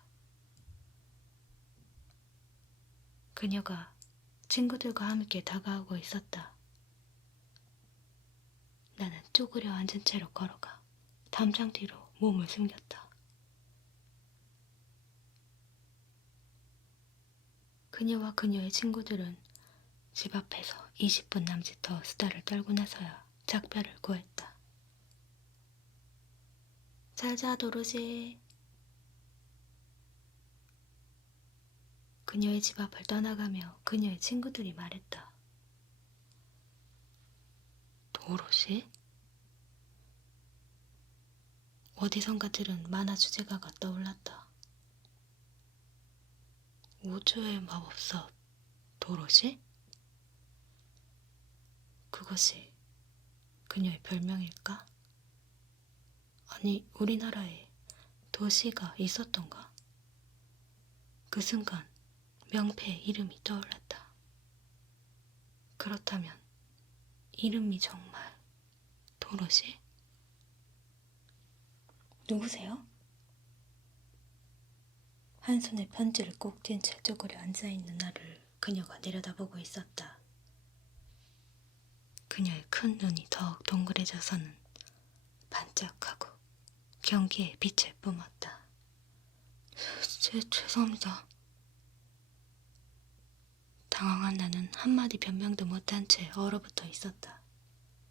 그녀가 친구들과 함께 다가오고 있었다. 나는 쪼그려 앉은 채로 걸어가 담장 뒤로 몸을 숨겼다. 그녀와 그녀의 친구들은 집 앞에서 20분 남짓 더 수다를 떨고 나서야 작별을 구했다. 잘자 도로시. 그녀의 집 앞을 떠나가며 그녀의 친구들이 말했다. 도로시? 어디선가 들은 만화 주제가가 떠올랐다. 우주의 마법사 도로시? 그것이 그녀의 별명일까? 아니, 우리나라에 도시가 있었던가? 그 순간 명패의 이름이 떠올랐다. 그렇다면 이름이 정말 도로시? 누구세요? 한 손에 편지를 꼭 쥔 채 쪼그려 앉아있는 나를 그녀가 내려다보고 있었다. 그녀의 큰 눈이 더욱 동그래져서는 반짝하고 경기에 빛을 뿜었다. 죄송합니다. 당황한 나는 한마디 변명도 못한 채 얼어붙어 있었다.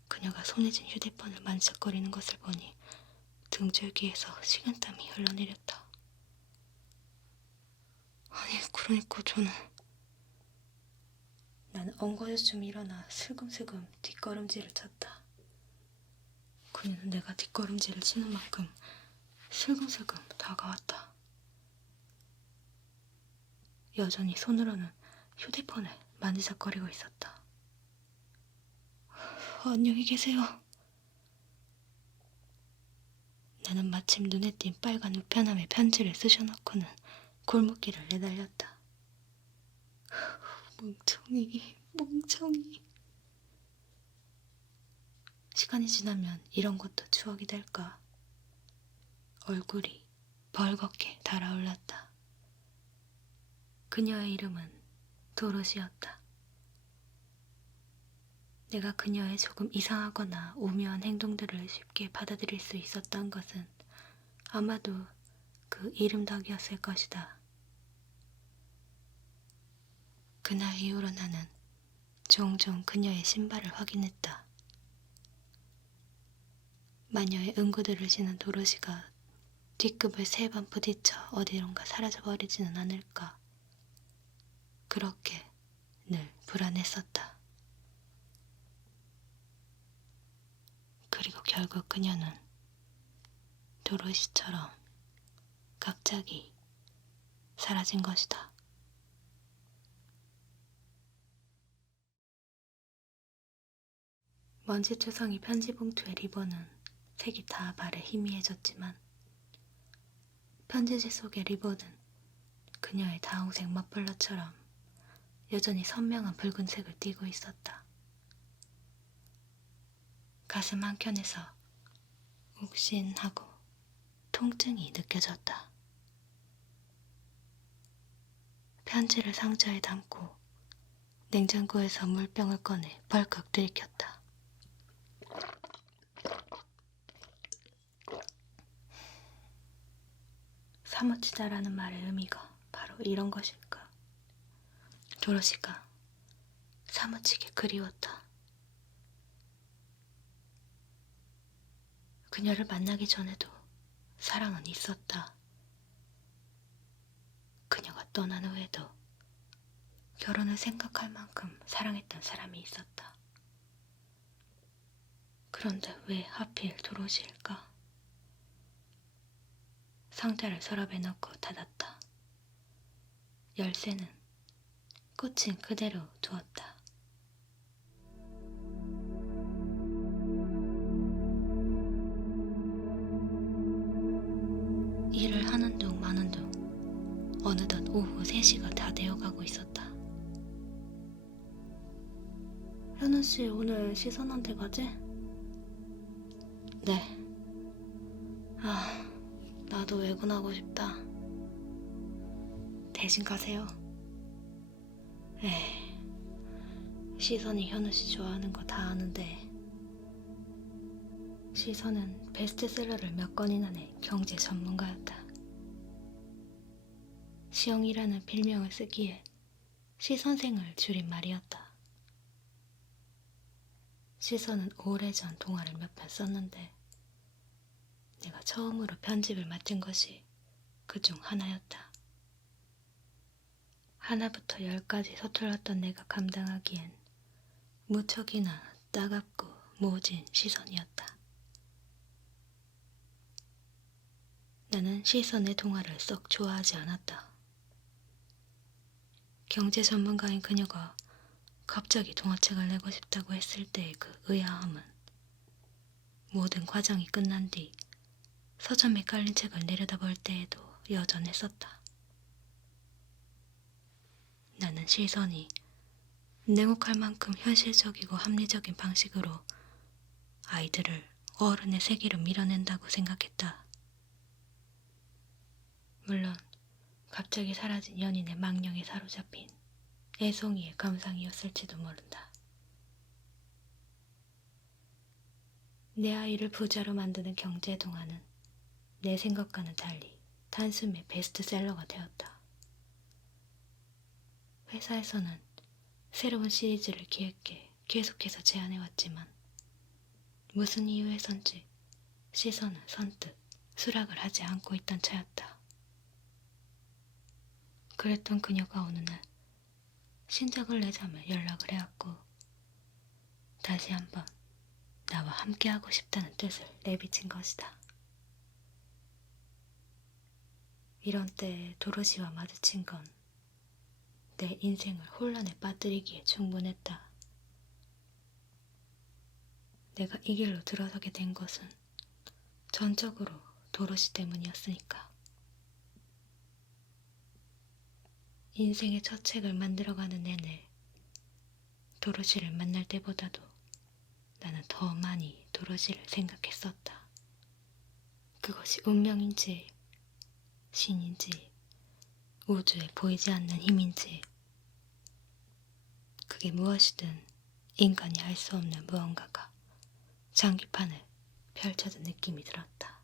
그녀가 손에 쥔 휴대폰을 만지작거리는 것을 보니 등줄기에서 식은땀이 흘러내렸다. 아니, 그러니까 저는... 나는 엉거주춤 일어나 슬금슬금 뒷걸음질을 쳤다. 그녀는 내가 뒷걸음질을 치는 만큼 슬금슬금 다가왔다. 여전히 손으로는 휴대폰을 만지작거리고 있었다. 안녕히 계세요. 나는 마침 눈에 띈 빨간 우편함에 편지를 쑤셔넣고는 골목길을 내달렸다. 멍청이. 시간이 지나면 이런 것도 추억이 될까? 얼굴이 벌겋게 달아올랐다. 그녀의 이름은 도로시였다. 내가 그녀의 조금 이상하거나 오묘한 행동들을 쉽게 받아들일 수 있었던 것은 아마도 그 이름 덕이었을 것이다. 그날 이후로 나는 종종 그녀의 신발을 확인했다. 마녀의 응구들을 신은 도로시가 뒷급을 3번 부딪혀 어디론가 사라져버리지는 않을까. 그렇게 늘 불안했었다. 그리고 결국 그녀는 도로시처럼 갑자기 사라진 것이다. 먼지투성이 편지봉투의 리본은 색이 다 발에 희미해졌지만 편지지 속의 리본은 그녀의 다홍색 머플러처럼 여전히 선명한 붉은색을 띠고 있었다. 가슴 한켠에서 욱신하고 통증이 느껴졌다. 편지를 상자에 담고 냉장고에서 물병을 꺼내 벌컥 들이켰다. 사무치다라는 말의 의미가 바로 이런 것일까? 도로시가 사무치게 그리웠다. 그녀를 만나기 전에도 사랑은 있었다. 그녀가 떠난 후에도 결혼을 생각할 만큼 사랑했던 사람이 있었다. 그런데 왜 하필 도로시일까? 상자를 서랍에 넣고 닫았다. 열쇠는 꽂힌 그대로 두었다. 일을 하는 둥 마는 둥 어느덧 오후 3시가 다 되어가고 있었다. 현우씨 오늘 시선한테 가지? 네. 나도 외근하고 싶다. 대신 가세요. 에이, 시선이 현우 씨 좋아하는 거 다 아는데. 시선은 베스트셀러를 몇 권이나 낸 경제 전문가였다. 시영이라는 필명을 쓰기에 시선생을 줄인 말이었다. 시선은 오래전 동화를 몇 편 썼는데 내가 처음으로 편집을 맡은 것이 그중 하나였다. 하나부터 10까지 서툴렀던 내가 감당하기엔 무척이나 따갑고 모진 시선이었다. 나는 시선의 동화를 썩 좋아하지 않았다. 경제 전문가인 그녀가 갑자기 동화책을 내고 싶다고 했을 때의 그 의아함은 모든 과정이 끝난 뒤 서점에 깔린 책을 내려다볼 때에도 여전했었다. 나는 시선이 냉혹할 만큼 현실적이고 합리적인 방식으로 아이들을 어른의 세계로 밀어낸다고 생각했다. 물론 갑자기 사라진 연인의 망령에 사로잡힌 애송이의 감상이었을지도 모른다. 내 아이를 부자로 만드는 경제 동화는 내 생각과는 달리 단숨에 베스트셀러가 되었다. 회사에서는 새로운 시리즈를 기획해 계속해서 제안해왔지만 무슨 이유에선지 시선은 선뜻 수락을 하지 않고 있던 차였다. 그랬던 그녀가 어느 날 신작을 내자며 연락을 해왔고 다시 한번 나와 함께하고 싶다는 뜻을 내비친 것이다. 이런 때에 도로시와 마주친 건 내 인생을 혼란에 빠뜨리기에 충분했다. 내가 이 길로 들어서게 된 것은 전적으로 도로시 때문이었으니까. 인생의 첫 책을 만들어가는 내내 도로시를 만날 때보다도 나는 더 많이 도로시를 생각했었다. 그것이 운명인지 신인지 우주에 보이지 않는 힘인지 그게 무엇이든 인간이 알 수 없는 무언가가 장기판을 펼쳐진 느낌이 들었다.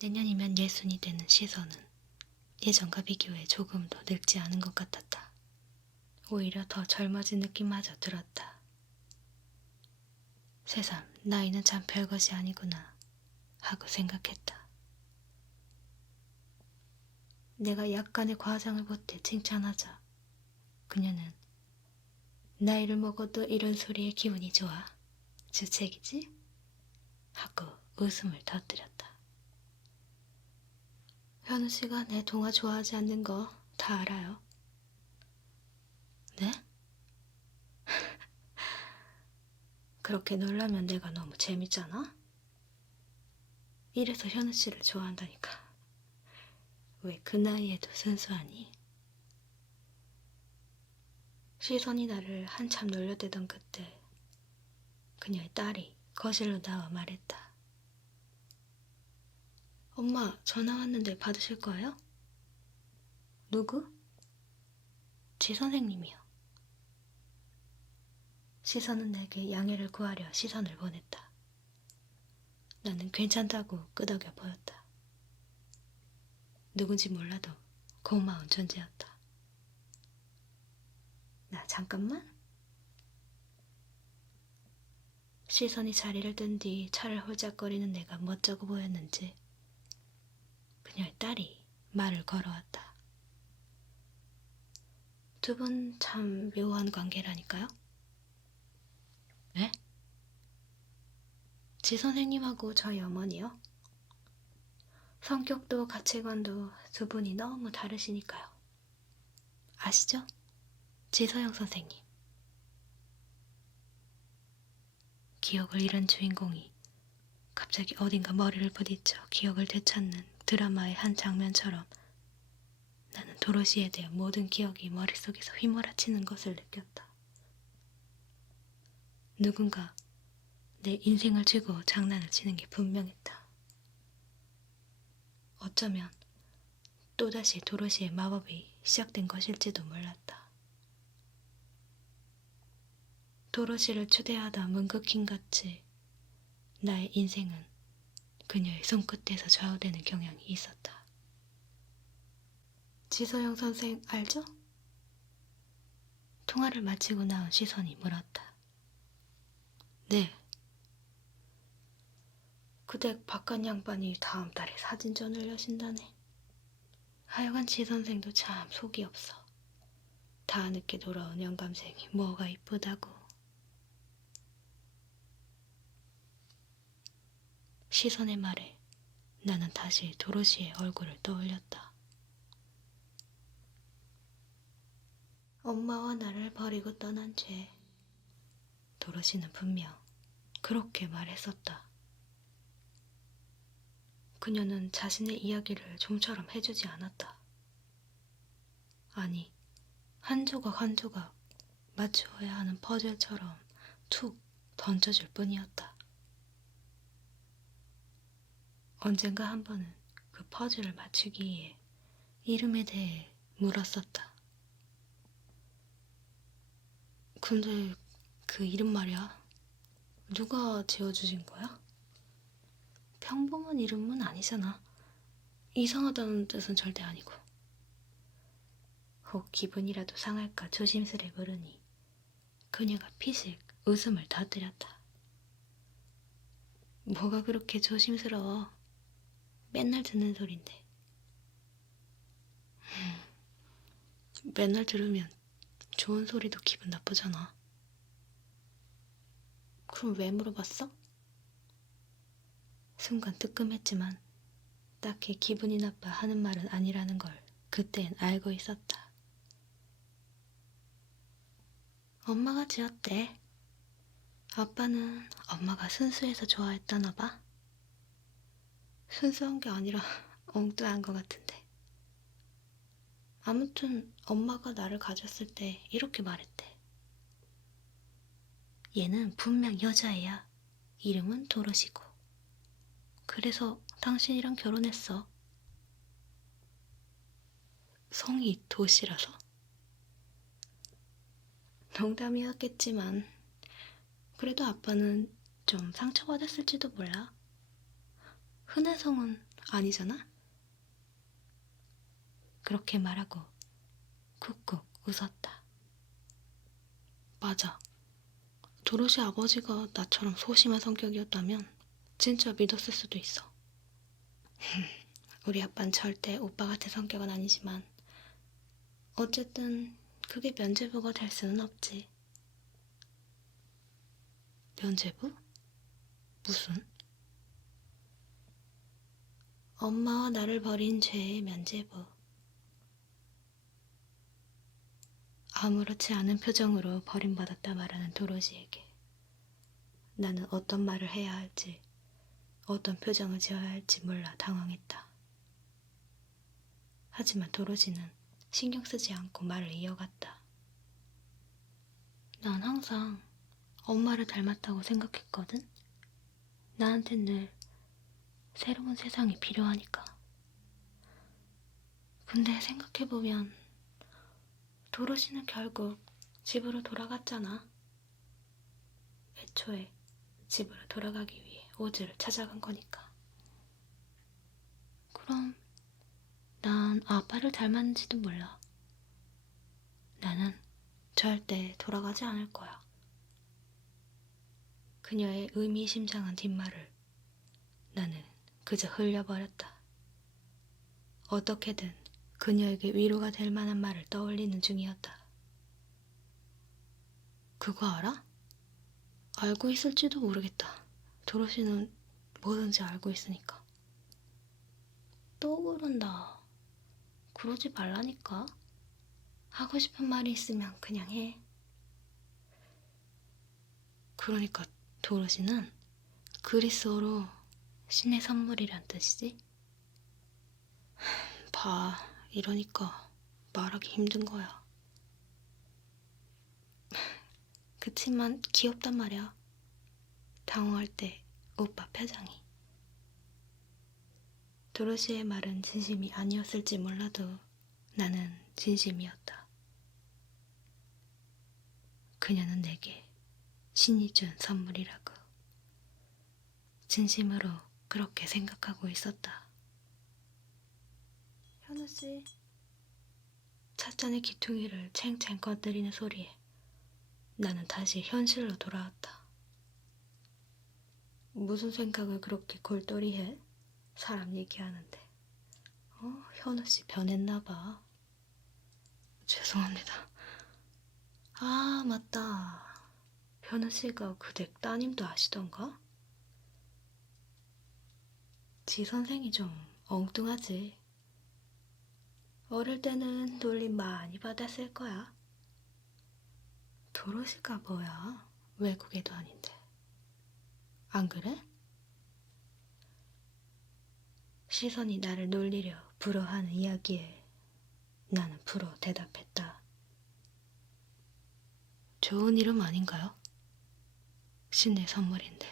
내년이면 60이 되는 시선은 예전과 비교해 조금도 늙지 않은 것 같았다. 오히려 더 젊어진 느낌마저 들었다. 새삼 나이는 참 별것이 아니구나 하고 생각했다. 내가 약간의 과장을 보태 칭찬하자 그녀는 나이를 먹어도 이런 소리에 기분이 좋아. 주책이지? 하고 웃음을 터뜨렸다. 현우 씨가 내 동화 좋아하지 않는 거 다 알아요. 네? 그렇게 놀라면 내가 너무 재밌잖아? 이래서 현우 씨를 좋아한다니까. 왜 그 나이에도 순수하니? 시선이 나를 한참 놀려대던 그때 그녀의 딸이 거실로 나와 말했다. 엄마, 전화 왔는데 받으실 거예요? 누구? 지 선생님이요. 시선은 내게 양해를 구하려 시선을 보냈다. 나는 괜찮다고 끄덕여 보였다. 누군지 몰라도 고마운 존재였다. 나 잠깐만? 시선이 자리를 든 뒤 차를 홀짝거리는 내가 멋쩍어 보였는지 그녀의 딸이 말을 걸어왔다. 두 분 참 묘한 관계라니까요? 네? 지 선생님하고 저희 어머니요? 성격도 가치관도 두 분이 너무 다르시니까요. 아시죠? 지서영 선생님. 기억을 잃은 주인공이 갑자기 어딘가 머리를 부딪혀 기억을 되찾는 드라마의 한 장면처럼 나는 도로시에 대한 모든 기억이 머릿속에서 휘몰아치는 것을 느꼈다. 누군가 내 인생을 쥐고 장난을 치는 게 분명했다. 어쩌면 또다시 도로시의 마법이 시작된 것일지도 몰랐다. 도로시를 추대하다 문극hin같이 나의 인생은 그녀의 손끝에서 좌우되는 경향이 있었다. 지서영 선생 알죠? 통화를 마치고 나온 시선이 물었다. 네. 그 댁 바깥 양반이 다음 달에 사진전을 여신다네. 하여간 지 선생도 참 속이 없어. 다 늦게 돌아온 영감생이 뭐가 이쁘다고. 시선의 말에 나는 다시 도로시의 얼굴을 떠올렸다. 엄마와 나를 버리고 떠난 죄. 도로시는 분명 그렇게 말했었다. 그녀는 자신의 이야기를 좀처럼 해주지 않았다. 아니, 한 조각 한 조각 맞추어야 하는 퍼즐처럼 툭 던져줄 뿐이었다. 언젠가 한 번은 그 퍼즐을 맞추기 위해 이름에 대해 물었었다. 근데 그 이름 말이야. 누가 지어주신 거야? 평범한 이름은 아니잖아. 이상하다는 뜻은 절대 아니고. 혹 기분이라도 상할까 조심스레 물으니 그녀가 피식 웃음을 터뜨렸다. 뭐가 그렇게 조심스러워. 맨날 듣는 소린데. 맨날 들으면 좋은 소리도 기분 나쁘잖아. 그럼 왜 물어봤어? 순간 뜨끔했지만 딱히 기분이 나빠 하는 말은 아니라는 걸 그땐 알고 있었다. 엄마가 지었대. 아빠는 엄마가 순수해서 좋아했다나 봐. 순수한 게 아니라 엉뚱한 것 같은데. 아무튼 엄마가 나를 가졌을 때 이렇게 말했대. 얘는 분명 여자애야. 이름은 도로시고. 그래서 당신이랑 결혼했어. 성이 도시라서? 농담이었겠지만 그래도 아빠는 좀 상처받았을지도 몰라. 흔한 성은 아니잖아? 그렇게 말하고 쿡쿡 웃었다. 맞아. 도로시 아버지가 나처럼 소심한 성격이었다면 진짜 믿었을 수도 있어. 우리 아빠는 절대 오빠 같은 성격은 아니지만 어쨌든 그게 면죄부가 될 수는 없지. 면죄부? 무슨? 엄마와 나를 버린 죄의 면죄부. 아무렇지 않은 표정으로 버림받았다 말하는 도로시에게 나는 어떤 말을 해야 할지, 어떤 표정을 지어야 할지 몰라 당황했다. 하지만 도로시는 신경 쓰지 않고 말을 이어갔다. 난 항상 엄마를 닮았다고 생각했거든? 나한텐 늘 새로운 세상이 필요하니까. 근데 생각해보면 도로시는 결국 집으로 돌아갔잖아. 애초에 집으로 돌아가기 위해 오즈를 찾아간 거니까. 그럼 난 아빠를 닮았는지도 몰라. 나는 절대 돌아가지 않을 거야. 그녀의 의미심장한 뒷말을 나는 그저 흘려버렸다. 어떻게든 그녀에게 위로가 될 만한 말을 떠올리는 중이었다. 그거 알아? 알고 있을지도 모르겠다. 도로시는 뭐든지 알고 있으니까. 또 그런다. 그러지 말라니까. 하고 싶은 말이 있으면 그냥 해. 그러니까 도로시는 그리스어로 신의 선물이란 뜻이지? 봐, 이러니까 말하기 힘든 거야. 그치만 귀엽단 말이야. 당황할 때 오빠 표정이. 도로시의 말은 진심이 아니었을지 몰라도 나는 진심이었다. 그녀는 내게 신이 준 선물이라고 진심으로 그렇게 생각하고 있었다. 현우씨, 찻잔의 기퉁이를 챙챙 건드리는 소리에 나는 다시 현실로 돌아왔다. 무슨 생각을 그렇게 골똘히해? 사람 얘기하는데. 현우씨 변했나봐. 죄송합니다. 아, 맞다. 현우씨가 그 댁 따님도 아시던가? 지 선생이 좀 엉뚱하지. 어릴 때는 놀림 많이 받았을 거야. 도로시가 뭐야? 외국에도 아닌데. 안 그래? 시선이 나를 놀리려 불어하는 이야기에 나는 불어 대답했다. 좋은 이름 아닌가요? 신의 선물인데.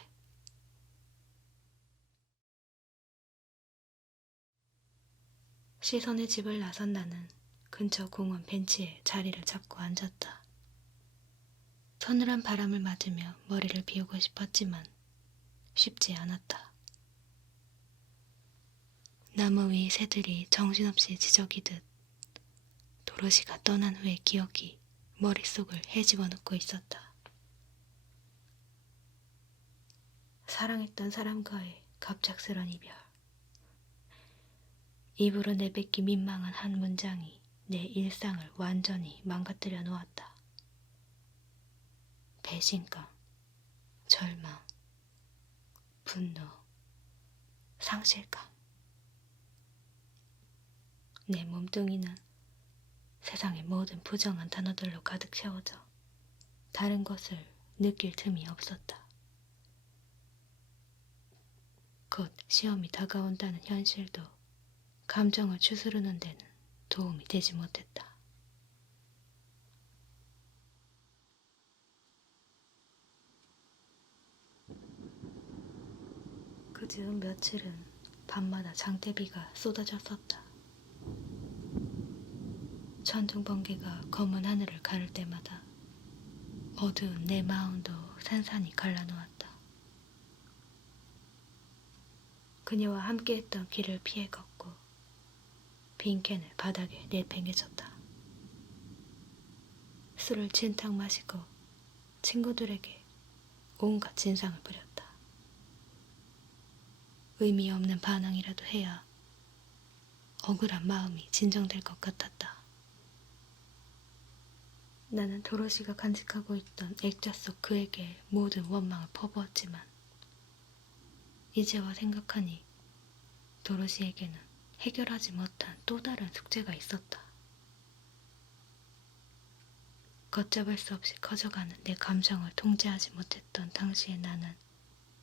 시선의 집을 나선 나는 근처 공원 벤치에 자리를 잡고 앉았다. 서늘한 바람을 맞으며 머리를 비우고 싶었지만 쉽지 않았다. 나무 위 새들이 정신없이 지저귀듯 도로시가 떠난 후의 기억이 머릿속을 헤집어 놓고 있었다. 사랑했던 사람과의 갑작스런 이별. 입으로 내뱉기 민망한 한 문장이 내 일상을 완전히 망가뜨려 놓았다. 배신감, 절망, 분노, 상실감. 내 몸뚱이는 세상의 모든 부정한 단어들로 가득 채워져 다른 것을 느낄 틈이 없었다. 곧 시험이 다가온다는 현실도 감정을 추스르는 데는 도움이 되지 못했다. 그 즈음 며칠은 밤마다 장대비가 쏟아졌었다. 천둥 번개가 검은 하늘을 가를 때마다 어두운 내 마음도 산산이 갈라놓았다. 그녀와 함께했던 길을 피해 걷고 빈캔을 바닥에 내팽개쳤다. 술을 진탕 마시고 친구들에게 온갖 진상을 부렸다. 의미 없는 반항이라도 해야 억울한 마음이 진정될 것 같았다. 나는 도로시가 간직하고 있던 액자 속 그에게 모든 원망을 퍼부었지만 이제와 생각하니 도로시에게는 해결하지 못한 또 다른 숙제가 있었다. 걷잡을 수 없이 커져가는 내 감정을 통제하지 못했던 당시의 나는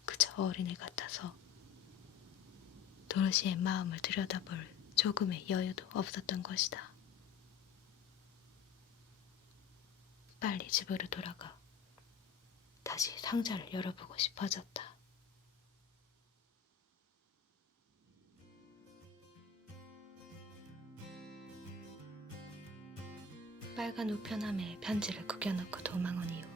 그저 어린애 같아서 도로시의 마음을 들여다볼 조금의 여유도 없었던 것이다. 빨리 집으로 돌아가 다시 상자를 열어보고 싶어졌다. 빨간 우편함에 편지를 구겨넣고 도망온 이후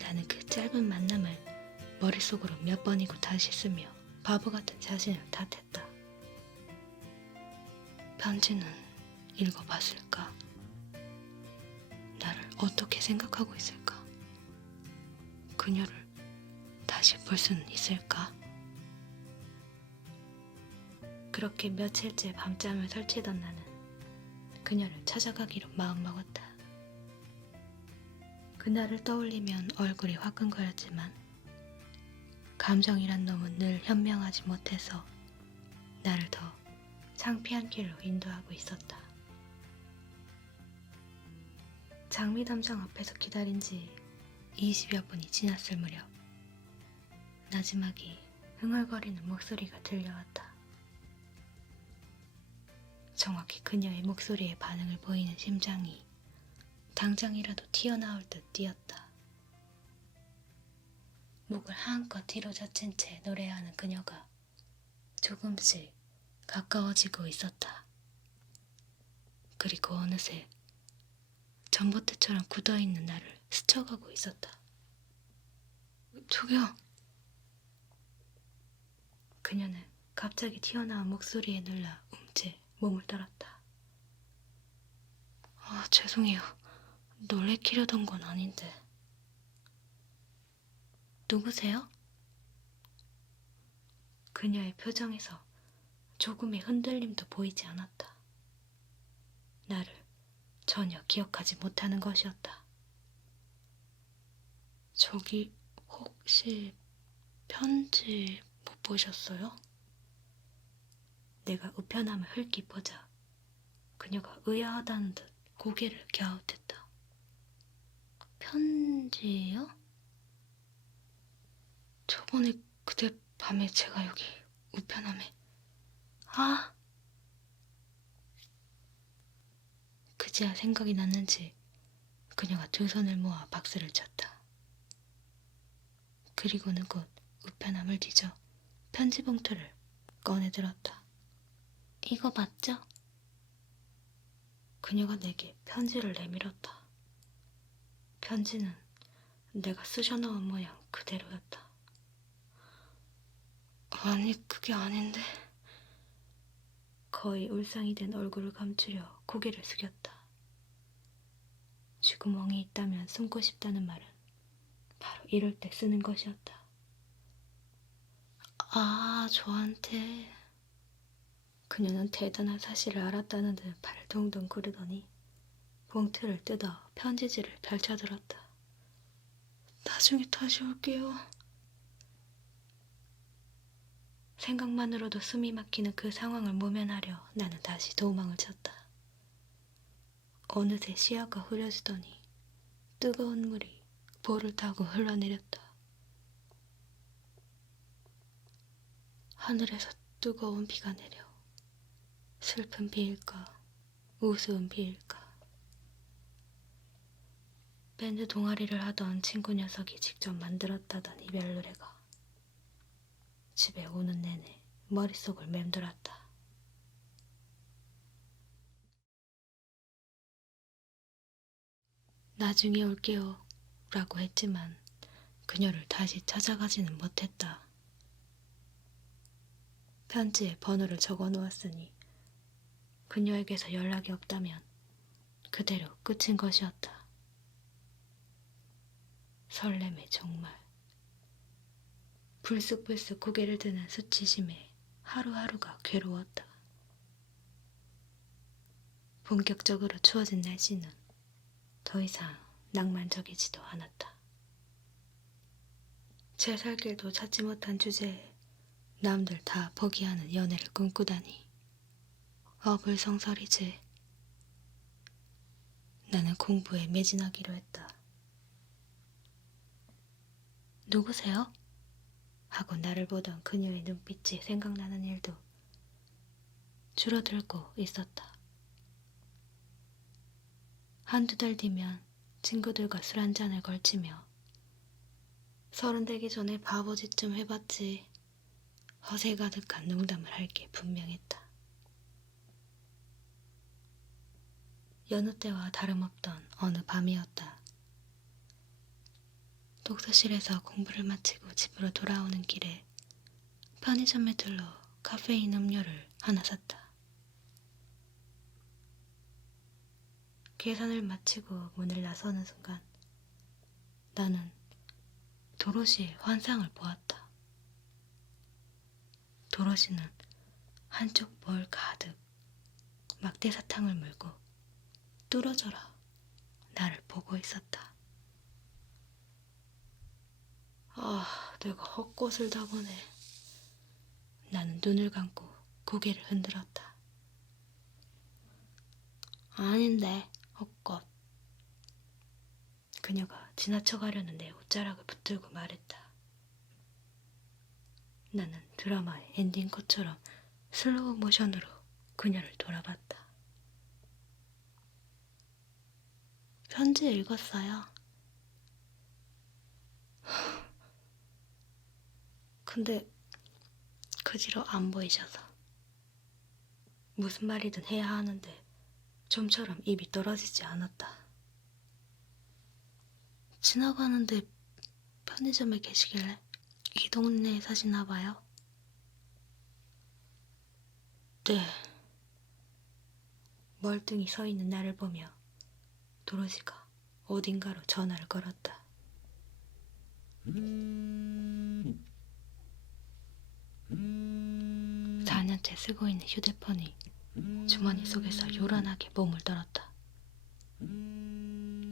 나는 그 짧은 만남을 머릿속으로 몇 번이고 다시 쓰며 바보 같은 자신을 탓했다. 편지는 읽어봤을까? 나를 어떻게 생각하고 있을까? 그녀를 다시 볼 수는 있을까? 그렇게 며칠째 밤잠을 설치던 나는 그녀를 찾아가기로 마음먹었다. 그날을 떠올리면 얼굴이 화끈거렸지만 감정이란 놈은 늘 현명하지 못해서 나를 더 창피한 길로 인도하고 있었다. 장미담장 앞에서 기다린 지 20여 분이 지났을 무렵 나지막이 흥얼거리는 목소리가 들려왔다. 정확히 그녀의 목소리에 반응을 보이는 심장이 당장이라도 튀어나올 듯 뛰었다. 목을 한껏 뒤로 젖힌 채 노래하는 그녀가 조금씩 가까워지고 있었다. 그리고 어느새 전봇대처럼 굳어있는 나를 스쳐가고 있었다. 저기요. 그녀는 갑자기 튀어나온 목소리에 놀라 움찔 몸을 떨었다. 아, 죄송해요. 놀래키려던 건 아닌데. 누구세요? 그녀의 표정에서 조금의 흔들림도 보이지 않았다. 나를 전혀 기억하지 못하는 것이었다. 저기 혹시 편지 못 보셨어요? 내가 우편함을 흘낏 보자 그녀가 의아하다는 듯 고개를 갸웃했다. 편지요? 저번에 그때 밤에 제가 여기 우편함에 아! 그제야 생각이 났는지 그녀가 두 손을 모아 박수를 쳤다. 그리고는 곧 우편함을 뒤져 편지 봉투를 꺼내들었다. 이거 맞죠? 그녀가 내게 편지를 내밀었다. 편지는 내가 쑤셔넣은 모양 그대로였다. 아니, 그게 아닌데. 거의 울상이 된 얼굴을 감추려 고개를 숙였다. 쥐구멍이 있다면 숨고 싶다는 말은 바로 이럴 때 쓰는 것이었다. 아, 저한테. 그녀는 대단한 사실을 알았다는 듯 발을 동동 구르더니 봉투를 뜯어 편지지를 펼쳐들었다. 나중에 다시 올게요. 생각만으로도 숨이 막히는 그 상황을 모면하려 나는 다시 도망을 쳤다. 어느새 시야가 흐려지더니 뜨거운 물이 볼을 타고 흘러내렸다. 하늘에서 뜨거운 비가 내려 슬픈 비일까 우스운 비일까. 밴드 동아리를 하던 친구 녀석이 직접 만들었다던 이별 노래가 집에 오는 내내 머릿속을 맴돌았다. 나중에 올게요 라고 했지만 그녀를 다시 찾아가지는 못했다. 편지에 번호를 적어 놓았으니 그녀에게서 연락이 없다면 그대로 끝인 것이었다. 설렘에 정말 불쑥불쑥 고개를 드는 수치심에 하루하루가 괴로웠다. 본격적으로 추워진 날씨는 더 이상 낭만적이지도 않았다. 제 살 길도 찾지 못한 주제에 남들 다 포기하는 연애를 꿈꾸다니 어불성설이지. 나는 공부에 매진하기로 했다. 누구세요? 하고 나를 보던 그녀의 눈빛이 생각나는 일도 줄어들고 있었다. 한두 달 뒤면 친구들과 술 한잔을 걸치며 30 되기 전에 바보짓 좀 해봤지 허세 가득한 농담을 할 게 분명했다. 여느 때와 다름없던 어느 밤이었다. 독서실에서 공부를 마치고 집으로 돌아오는 길에 편의점에 들러 카페인 음료를 하나 샀다. 계산을 마치고 문을 나서는 순간 나는 도로시의 환상을 보았다. 도로시는 한쪽 볼 가득 막대사탕을 물고 뚫어져라 나를 보고 있었다. 아, 내가 헛것을 다 보네. 나는 눈을 감고 고개를 흔들었다. 아닌데, 헛것. 그녀가 지나쳐가려는 내 옷자락을 붙들고 말했다. 나는 드라마의 엔딩 컷처럼 슬로우 모션으로 그녀를 돌아봤다. 편지 읽었어요. 근데 그 뒤로 안 보이셔서. 무슨 말이든 해야 하는데 좀처럼 입이 떨어지지 않았다. 지나가는데 편의점에 계시길래 이 동네에 사시나 봐요? 네. 멀뚱히 서 있는 나를 보며 도로시가 어딘가로 전화를 걸었다. 4년째 쓰고 있는 휴대폰이 주머니 속에서 요란하게 몸을 떨었다.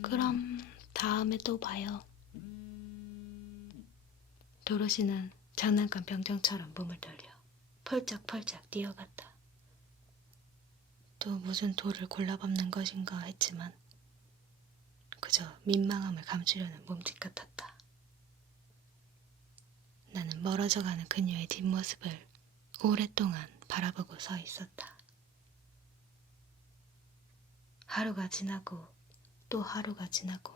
그럼 다음에 또 봐요. 도로시는 장난감 병정처럼 몸을 돌려 펄짝펄짝 뛰어갔다. 또 무슨 돌을 골라밟는 것인가 했지만 그저 민망함을 감추려는 몸짓 같았다. 나는 멀어져가는 그녀의 뒷모습을 오랫동안 바라보고 서 있었다. 하루가 지나고 또 하루가 지나고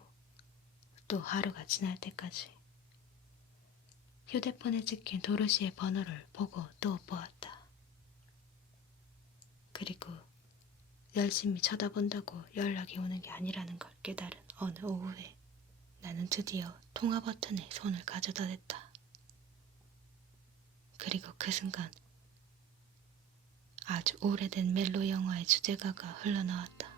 또 하루가 지날 때까지 휴대폰에 찍힌 도로시의 번호를 보고 또 보았다. 그리고 열심히 쳐다본다고 연락이 오는 게 아니라는 걸 깨달은 어느 오후에 나는 드디어 통화 버튼에 손을 가져다 댔다. 그리고 그 순간 아주 오래된 멜로 영화의 주제가가 흘러나왔다.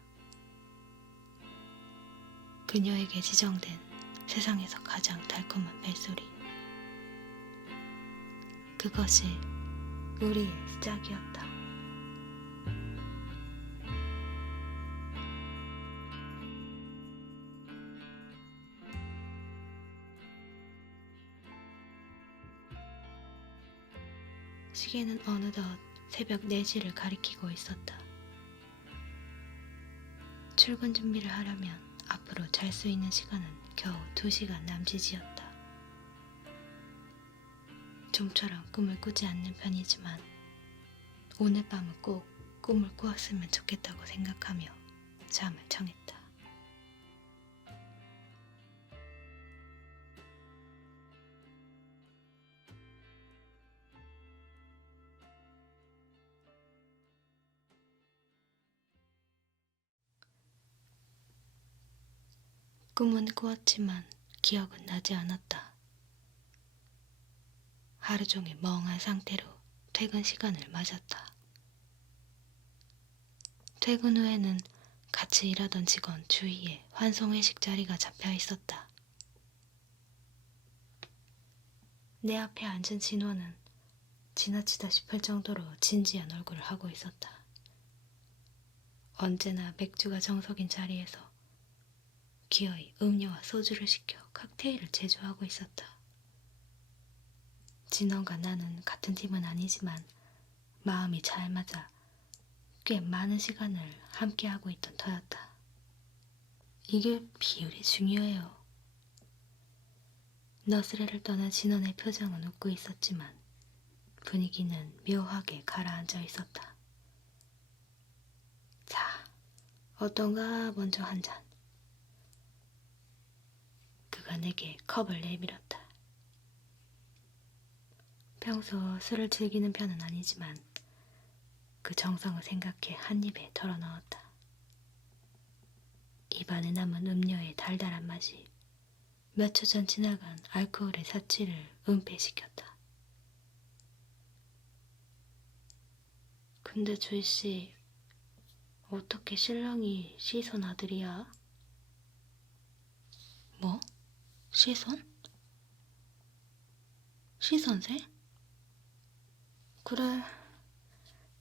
그녀에게 지정된 세상에서 가장 달콤한 벨소리. 그것이 우리의 시작이었다. 시계는 어느덧 새벽 4시를 가리키고 있었다. 출근 준비를 하려면 앞으로 잘 수 있는 시간은 겨우 2시간 남짓이었다. 좀처럼 꿈을 꾸지 않는 편이지만 오늘 밤은 꼭 꿈을 꾸었으면 좋겠다고 생각하며 잠을 청했다. 꿈은 꾸었지만 기억은 나지 않았다. 하루 종일 멍한 상태로 퇴근 시간을 맞았다. 퇴근 후에는 같이 일하던 직원 주위에 환송회식 자리가 잡혀 있었다. 내 앞에 앉은 진호는 지나치다 싶을 정도로 진지한 얼굴을 하고 있었다. 언제나 맥주가 정석인 자리에서 기어이 음료와 소주를 시켜 칵테일을 제조하고 있었다. 진원과 나는 같은 팀은 아니지만 마음이 잘 맞아 꽤 많은 시간을 함께하고 있던 터였다. 이게 비율이 중요해요. 너스레를 떠난 진원의 표정은 웃고 있었지만 분위기는 묘하게 가라앉아 있었다. 자, 어떤가 먼저 한 잔. 그가 내게 컵을 내밀었다. 평소 술을 즐기는 편은 아니지만 그 정성을 생각해 한 입에 덜어 넣었다. 입안에 남은 음료의 달달한 맛이 몇 초 전 지나간 알코올의 사치를 은폐시켰다. 근데 주희씨, 어떻게 신랑이 시선 아들이야? 뭐? 시선? 시선세? 그래,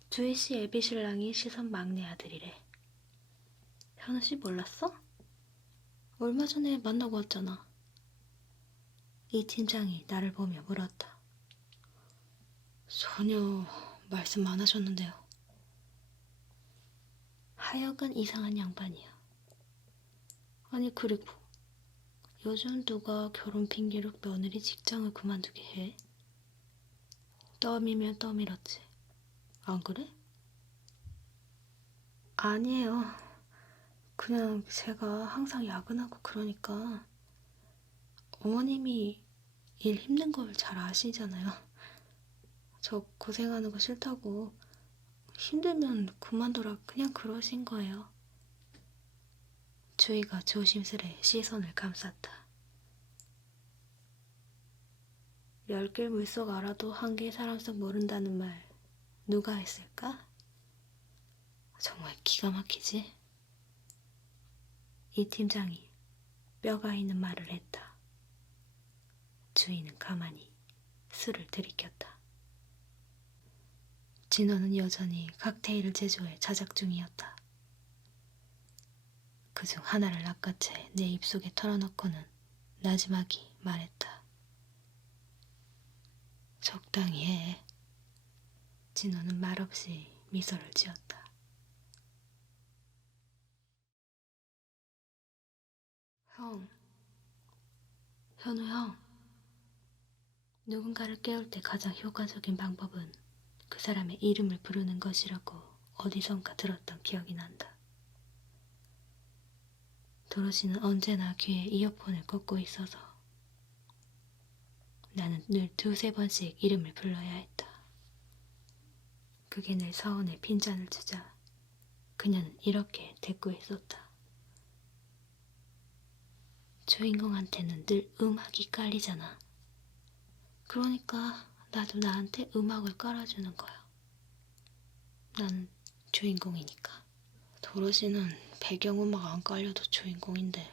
주희씨 애비 신랑이 시선 막내 아들이래. 현우씨 몰랐어? 얼마 전에 만나고 왔잖아. 이 팀장이 나를 보며 물었다. 전혀 말씀 안 하셨는데요. 하여간 이상한 양반이야. 아니 그리고 요즘 누가 결혼 핑계로 며느리 직장을 그만두게 해? 덤이면 덤이렇지. 안 그래? 아니에요. 그냥 제가 항상 야근하고 그러니까 어머님이 일 힘든 걸 잘 아시잖아요. 저 고생하는 거 싫다고. 힘들면 그만둬라. 그냥 그러신 거예요. 주희가 조심스레 시선을 감쌌다. 10길 물속 알아도 한 개의 사람 속 모른다는 말 누가 했을까? 정말 기가 막히지? 이 팀장이 뼈가 있는 말을 했다. 주희는 가만히 술을 들이켰다. 진호는 여전히 칵테일을 제조해 자작 중이었다. 그중 하나를 낚아채 내 입속에 털어넣고는 나지막이 말했다. 적당히 해. 진호는 말없이 미소를 지었다. 형, 현우 형. 누군가를 깨울 때 가장 효과적인 방법은 그 사람의 이름을 부르는 것이라고 어디선가 들었던 기억이 난다. 도로시는 언제나 귀에 이어폰을 꽂고 있어서 나는 늘 2~3번씩 이름을 불러야 했다. 그게 늘 서운해 핀잔을 주자 그녀는 이렇게 대꾸했었다. 주인공한테는 늘 음악이 깔리잖아. 그러니까 나도 나한테 음악을 깔아주는 거야. 난 주인공이니까. 도로시는 배경음악 안 깔려도 주인공인데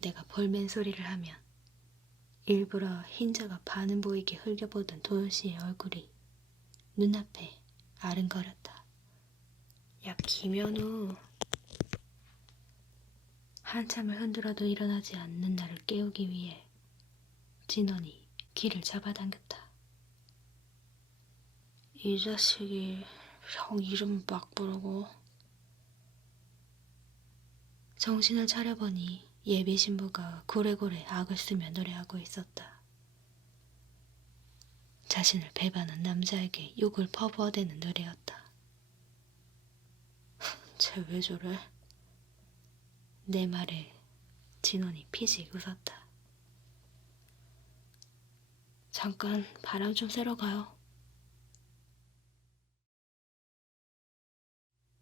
내가 볼멘 소리를 하면 일부러 흰자가 반은 보이게 흘겨보던 도로시의 얼굴이 눈앞에 아른거렸다. 야, 김현우. 한참을 흔들어도 일어나지 않는 나를 깨우기 위해 진원이 귀를 잡아당겼다. 이 자식이 형 이름 막 부르고. 정신을 차려보니 예비 신부가 고래고래 악을 쓰며 노래하고 있었다. 자신을 배반한 남자에게 욕을 퍼부어대는 노래였다. 쟤 왜 저래? 내 말에 진원이 피식 웃었다. 잠깐 바람 좀 쐬러 가요.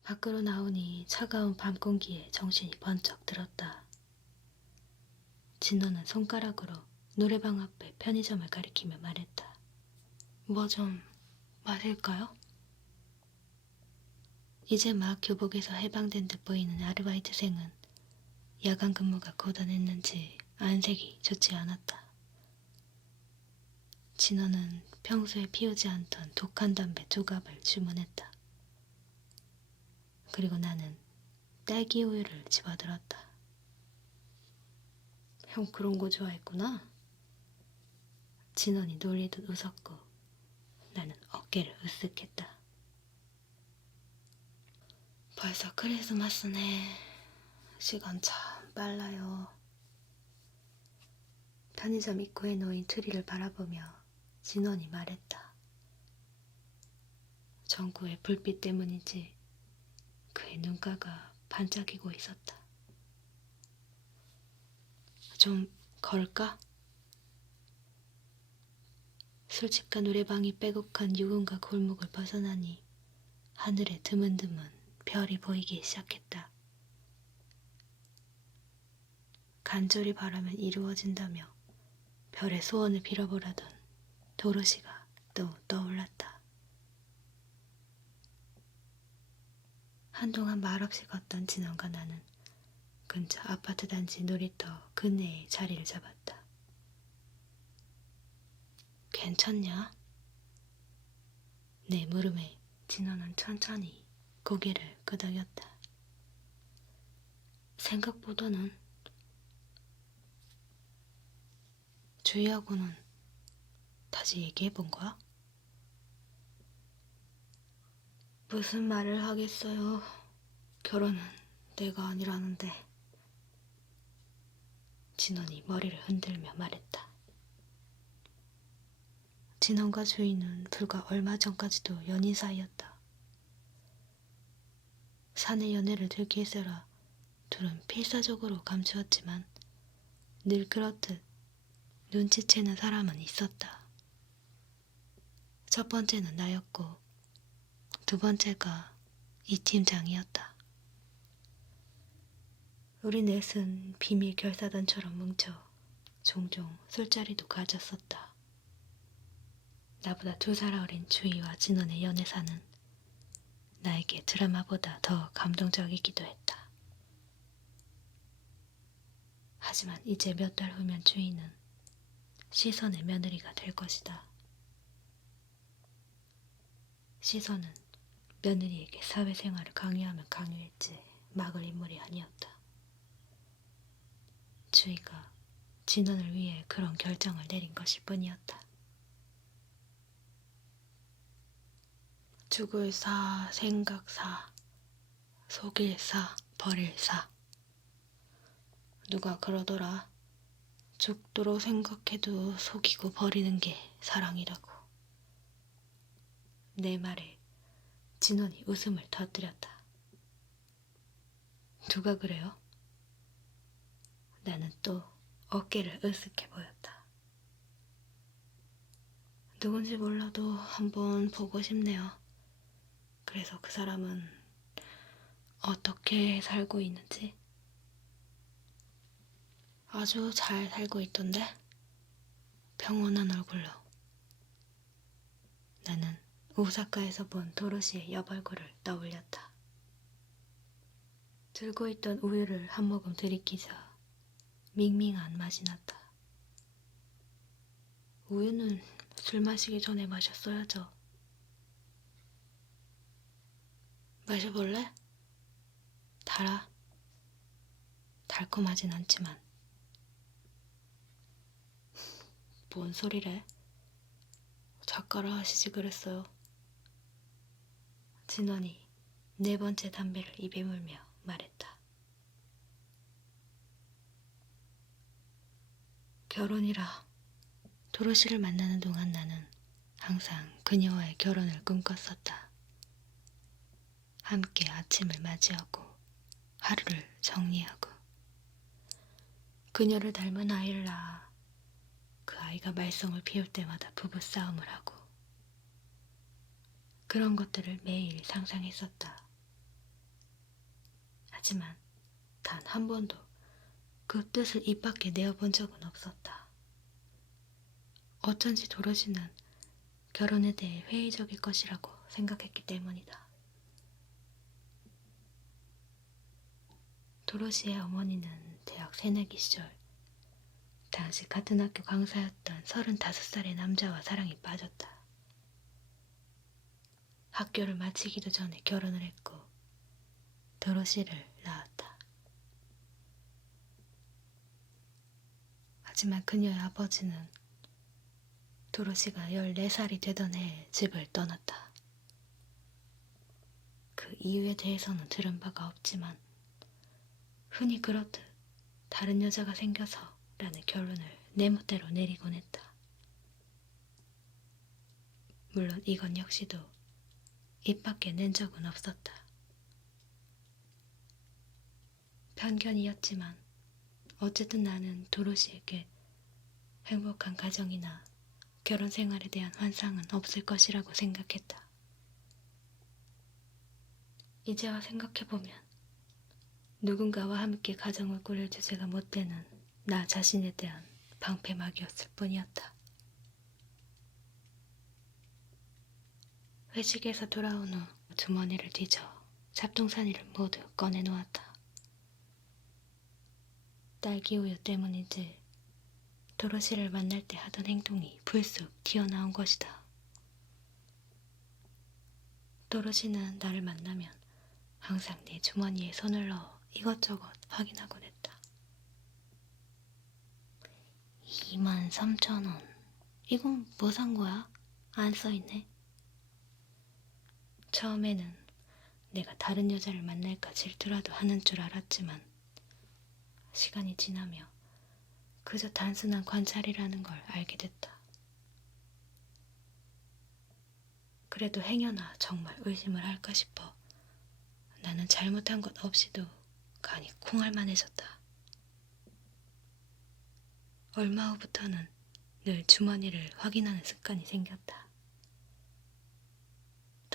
밖으로 나오니 차가운 밤 공기에 정신이 번쩍 들었다. 진원은 손가락으로 노래방 앞에 편의점을 가리키며 말했다. 뭐 좀 마실까요? 이제 막 교복에서 해방된 듯 보이는 아르바이트생은 야간 근무가 고단했는지 안색이 좋지 않았다. 진원은 평소에 피우지 않던 독한 담배 2갑을 주문했다. 그리고 나는 딸기 우유를 집어들었다. 형 그런 거 좋아했구나? 진원이 놀리듯 웃었고 나는 어깨를 으쓱했다. 벌써 크리스마스네. 시간 참 빨라요. 편의점 입구에 놓인 트리를 바라보며 진원이 말했다. 전구의 불빛 때문인지 그의 눈가가 반짝이고 있었다. 좀 걸까? 술집과 노래방이 빼곡한 유흥가 골목을 벗어나니 하늘에 드문드문 별이 보이기 시작했다. 간절히 바라면 이루어진다며 별의 소원을 빌어보라던 도로시가 또 떠올랐다. 한동안 말없이 걷던 진원과 나는 근처 아파트 단지 놀이터 근내에 자리를 잡았다. 괜찮냐? 내 물음에 진원은 천천히 고개를 끄덕였다. 생각보다는. 주희하고는 다시 얘기해 본 거야? 무슨 말을 하겠어요. 결혼은 내가 아니라는데. 진원이 머리를 흔들며 말했다. 진원과 주희는 불과 얼마 전까지도 연인 사이였다. 사내 연애를 들키세라 둘은 필사적으로 감추었지만 늘 그렇듯 눈치채는 사람은 있었다. 첫 번째는 나였고 두 번째가 이 팀장이었다. 우리 넷은 비밀 결사단처럼 뭉쳐 종종 술자리도 가졌었다. 나보다 2살 어린 주희와 진원의 연애사는 나에게 드라마보다 더 감동적이기도 했다. 하지만 이제 몇 달 후면 주희는 시선의 며느리가 될 것이다. 시선은 며느리에게 사회생활을 강요하면 강요했지 막을 인물이 아니었다. 주희가 진원을 위해 그런 결정을 내린 것일 뿐이었다. 죽을 사, 생각 사, 속일 사, 버릴 사. 누가 그러더라. 죽도록 생각해도 속이고 버리는 게 사랑이라고. 내 말에 진원이 웃음을 터뜨렸다. 누가 그래요? 나는 또 어깨를 으쓱해 보였다. 누군지 몰라도 한번 보고 싶네요. 그래서 그 사람은 어떻게 살고 있는지? 아주 잘 살고 있던데? 평온한 얼굴로. 나는 오사카에서 본 도로시의 옆얼굴을 떠올렸다. 들고 있던 우유를 한 모금 들이키자 밍밍한 맛이 났다. 우유는 술 마시기 전에 마셨어야죠. 마셔볼래? 달아. 달콤하진 않지만. 뭔 소리래? 작가라 하시지 그랬어요. 진원이 4번째 담배를 입에 물며 말했다. 결혼이라. 도로시를 만나는 동안 나는 항상 그녀와의 결혼을 꿈꿨었다. 함께 아침을 맞이하고 하루를 정리하고 그녀를 닮은 아이를 낳아 그 아이가 말썽을 피울 때마다 부부싸움을 하고 그런 것들을 매일 상상했었다. 하지만 단 한 번도 그 뜻을 입 밖에 내어본 적은 없었다. 어쩐지 도로시는 결혼에 대해 회의적일 것이라고 생각했기 때문이다. 도로시의 어머니는 대학 새내기 시절 당시 같은 학교 강사였던 35살의 남자와 사랑에 빠졌다. 학교를 마치기도 전에 결혼을 했고 도로시를 낳았다. 하지만 그녀의 아버지는 도로시가 14살이 되던 해에 집을 떠났다. 그 이유에 대해서는 들은 바가 없지만 흔히 그렇듯 다른 여자가 생겨서 라는 결론을 내 멋대로 내리곤 했다. 물론 이건 역시도 입 밖에 낸 적은 없었다. 편견이었지만 어쨌든 나는 도로시에게 행복한 가정이나 결혼 생활에 대한 환상은 없을 것이라고 생각했다. 이제와 생각해보면 누군가와 함께 가정을 꾸릴 주제가 못 되는 나 자신에 대한 방패막이었을 뿐이었다. 회식에서 돌아온 후 주머니를 뒤져 잡동사니를 모두 꺼내놓았다. 딸기우유 때문인지 도로시를 만날 때 하던 행동이 불쑥 튀어나온 것이다. 도로시는 나를 만나면 항상 내 주머니에 손을 넣어 이것저것 확인하곤 했다. 23,000원. 이건 뭐 산 거야? 안 써있네. 처음에는 내가 다른 여자를 만날까 질투라도 하는 줄 알았지만 시간이 지나며 그저 단순한 관찰이라는 걸 알게 됐다. 그래도 행여나 정말 의심을 할까 싶어 나는 잘못한 것 없이도 간이 콩알만해졌다. 얼마 후부터는 늘 주머니를 확인하는 습관이 생겼다.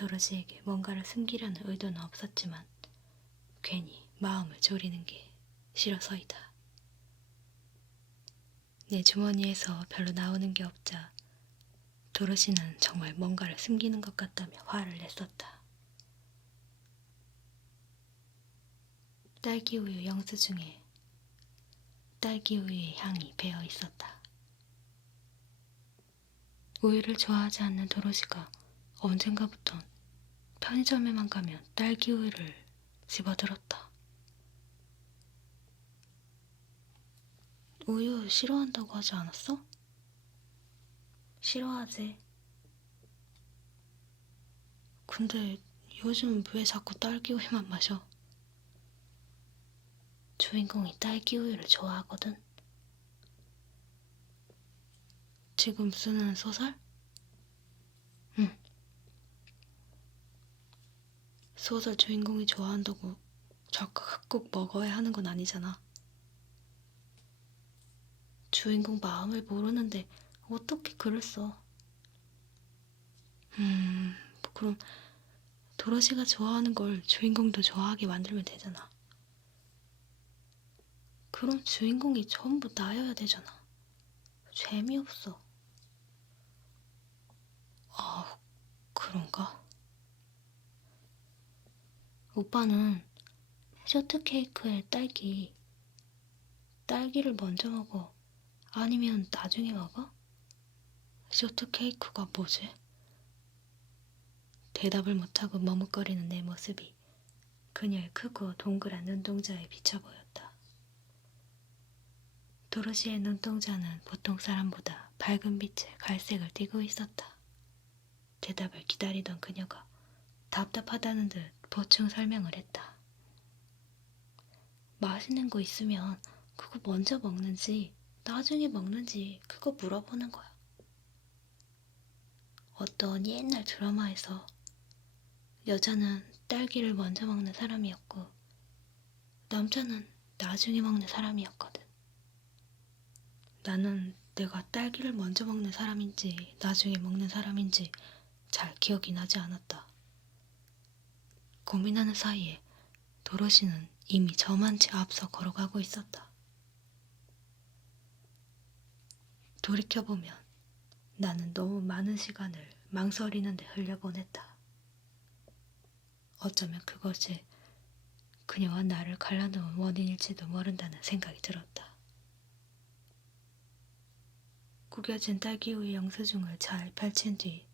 도로시에게 뭔가를 숨기려는 의도는 없었지만 괜히 마음을 졸이는 게 싫어서이다. 내 주머니에서 별로 나오는 게 없자 도로시는 정말 뭔가를 숨기는 것 같다며 화를 냈었다. 딸기우유 영수증에 딸기우유의 향이 배어 있었다. 우유를 좋아하지 않는 도로시가 언젠가부턴 편의점에만 가면 딸기우유를 집어들었다. 우유 싫어한다고 하지 않았어? 싫어하지. 근데 요즘 왜 자꾸 딸기우유만 마셔? 주인공이 딸기우유를 좋아하거든. 지금 쓰는 소설? 응. 소설 주인공이 좋아한다고 작가가 꼭 먹어야 하는 건 아니잖아. 주인공 마음을 모르는데 어떻게 글을 써? 그럼 도로시가 좋아하는 걸 주인공도 좋아하게 만들면 되잖아. 그럼 주인공이 전부 나여야 되잖아. 재미없어. 아, 그런가? 오빠는 쇼트케이크에 딸기를 먼저 먹어? 아니면 나중에 먹어? 쇼트케이크가 뭐지? 대답을 못하고 머뭇거리는 내 모습이 그녀의 크고 동그란 눈동자에 비쳐 보였다. 도로시의 눈동자는 보통 사람보다 밝은 빛의 갈색을 띠고 있었다. 대답을 기다리던 그녀가 답답하다는 듯 보충 설명을 했다. 맛있는 거 있으면 그거 먼저 먹는지 나중에 먹는지 그거 물어보는 거야. 어떤 옛날 드라마에서 여자는 딸기를 먼저 먹는 사람이었고 남자는 나중에 먹는 사람이었거든. 나는 내가 딸기를 먼저 먹는 사람인지 나중에 먹는 사람인지 잘 기억이 나지 않았다. 고민하는 사이에 도로시는 이미 저만치 앞서 걸어가고 있었다. 돌이켜보면 나는 너무 많은 시간을 망설이는데 흘려보냈다. 어쩌면 그것이 그녀와 나를 갈라놓은 원인일지도 모른다는 생각이 들었다. 구겨진 딸기우유 영수증을 잘 펼친 뒤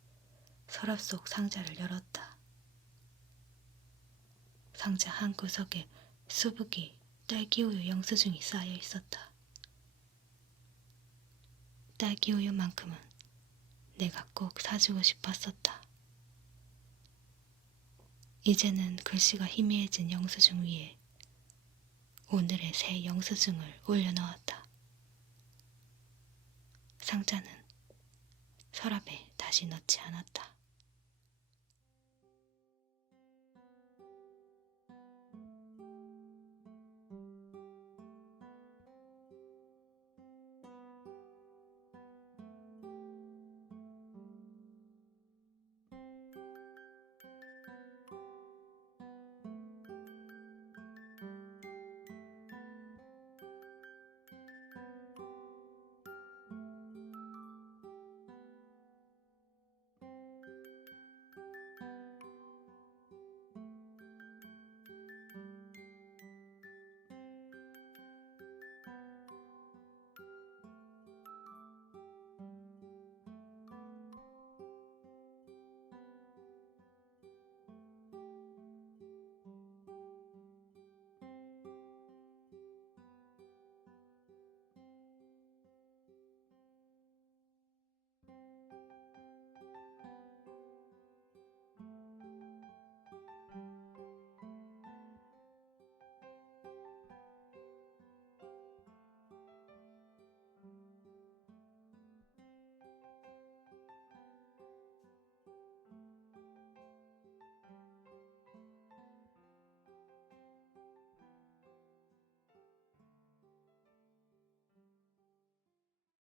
서랍 속 상자를 열었다. 상자 한 구석에 수북이 딸기우유 영수증이 쌓여 있었다. 딸기우유만큼은 내가 꼭 사주고 싶었었다. 이제는 글씨가 희미해진 영수증 위에 오늘의 새 영수증을 올려놓았다. 상자는 서랍에 다시 넣지 않았다.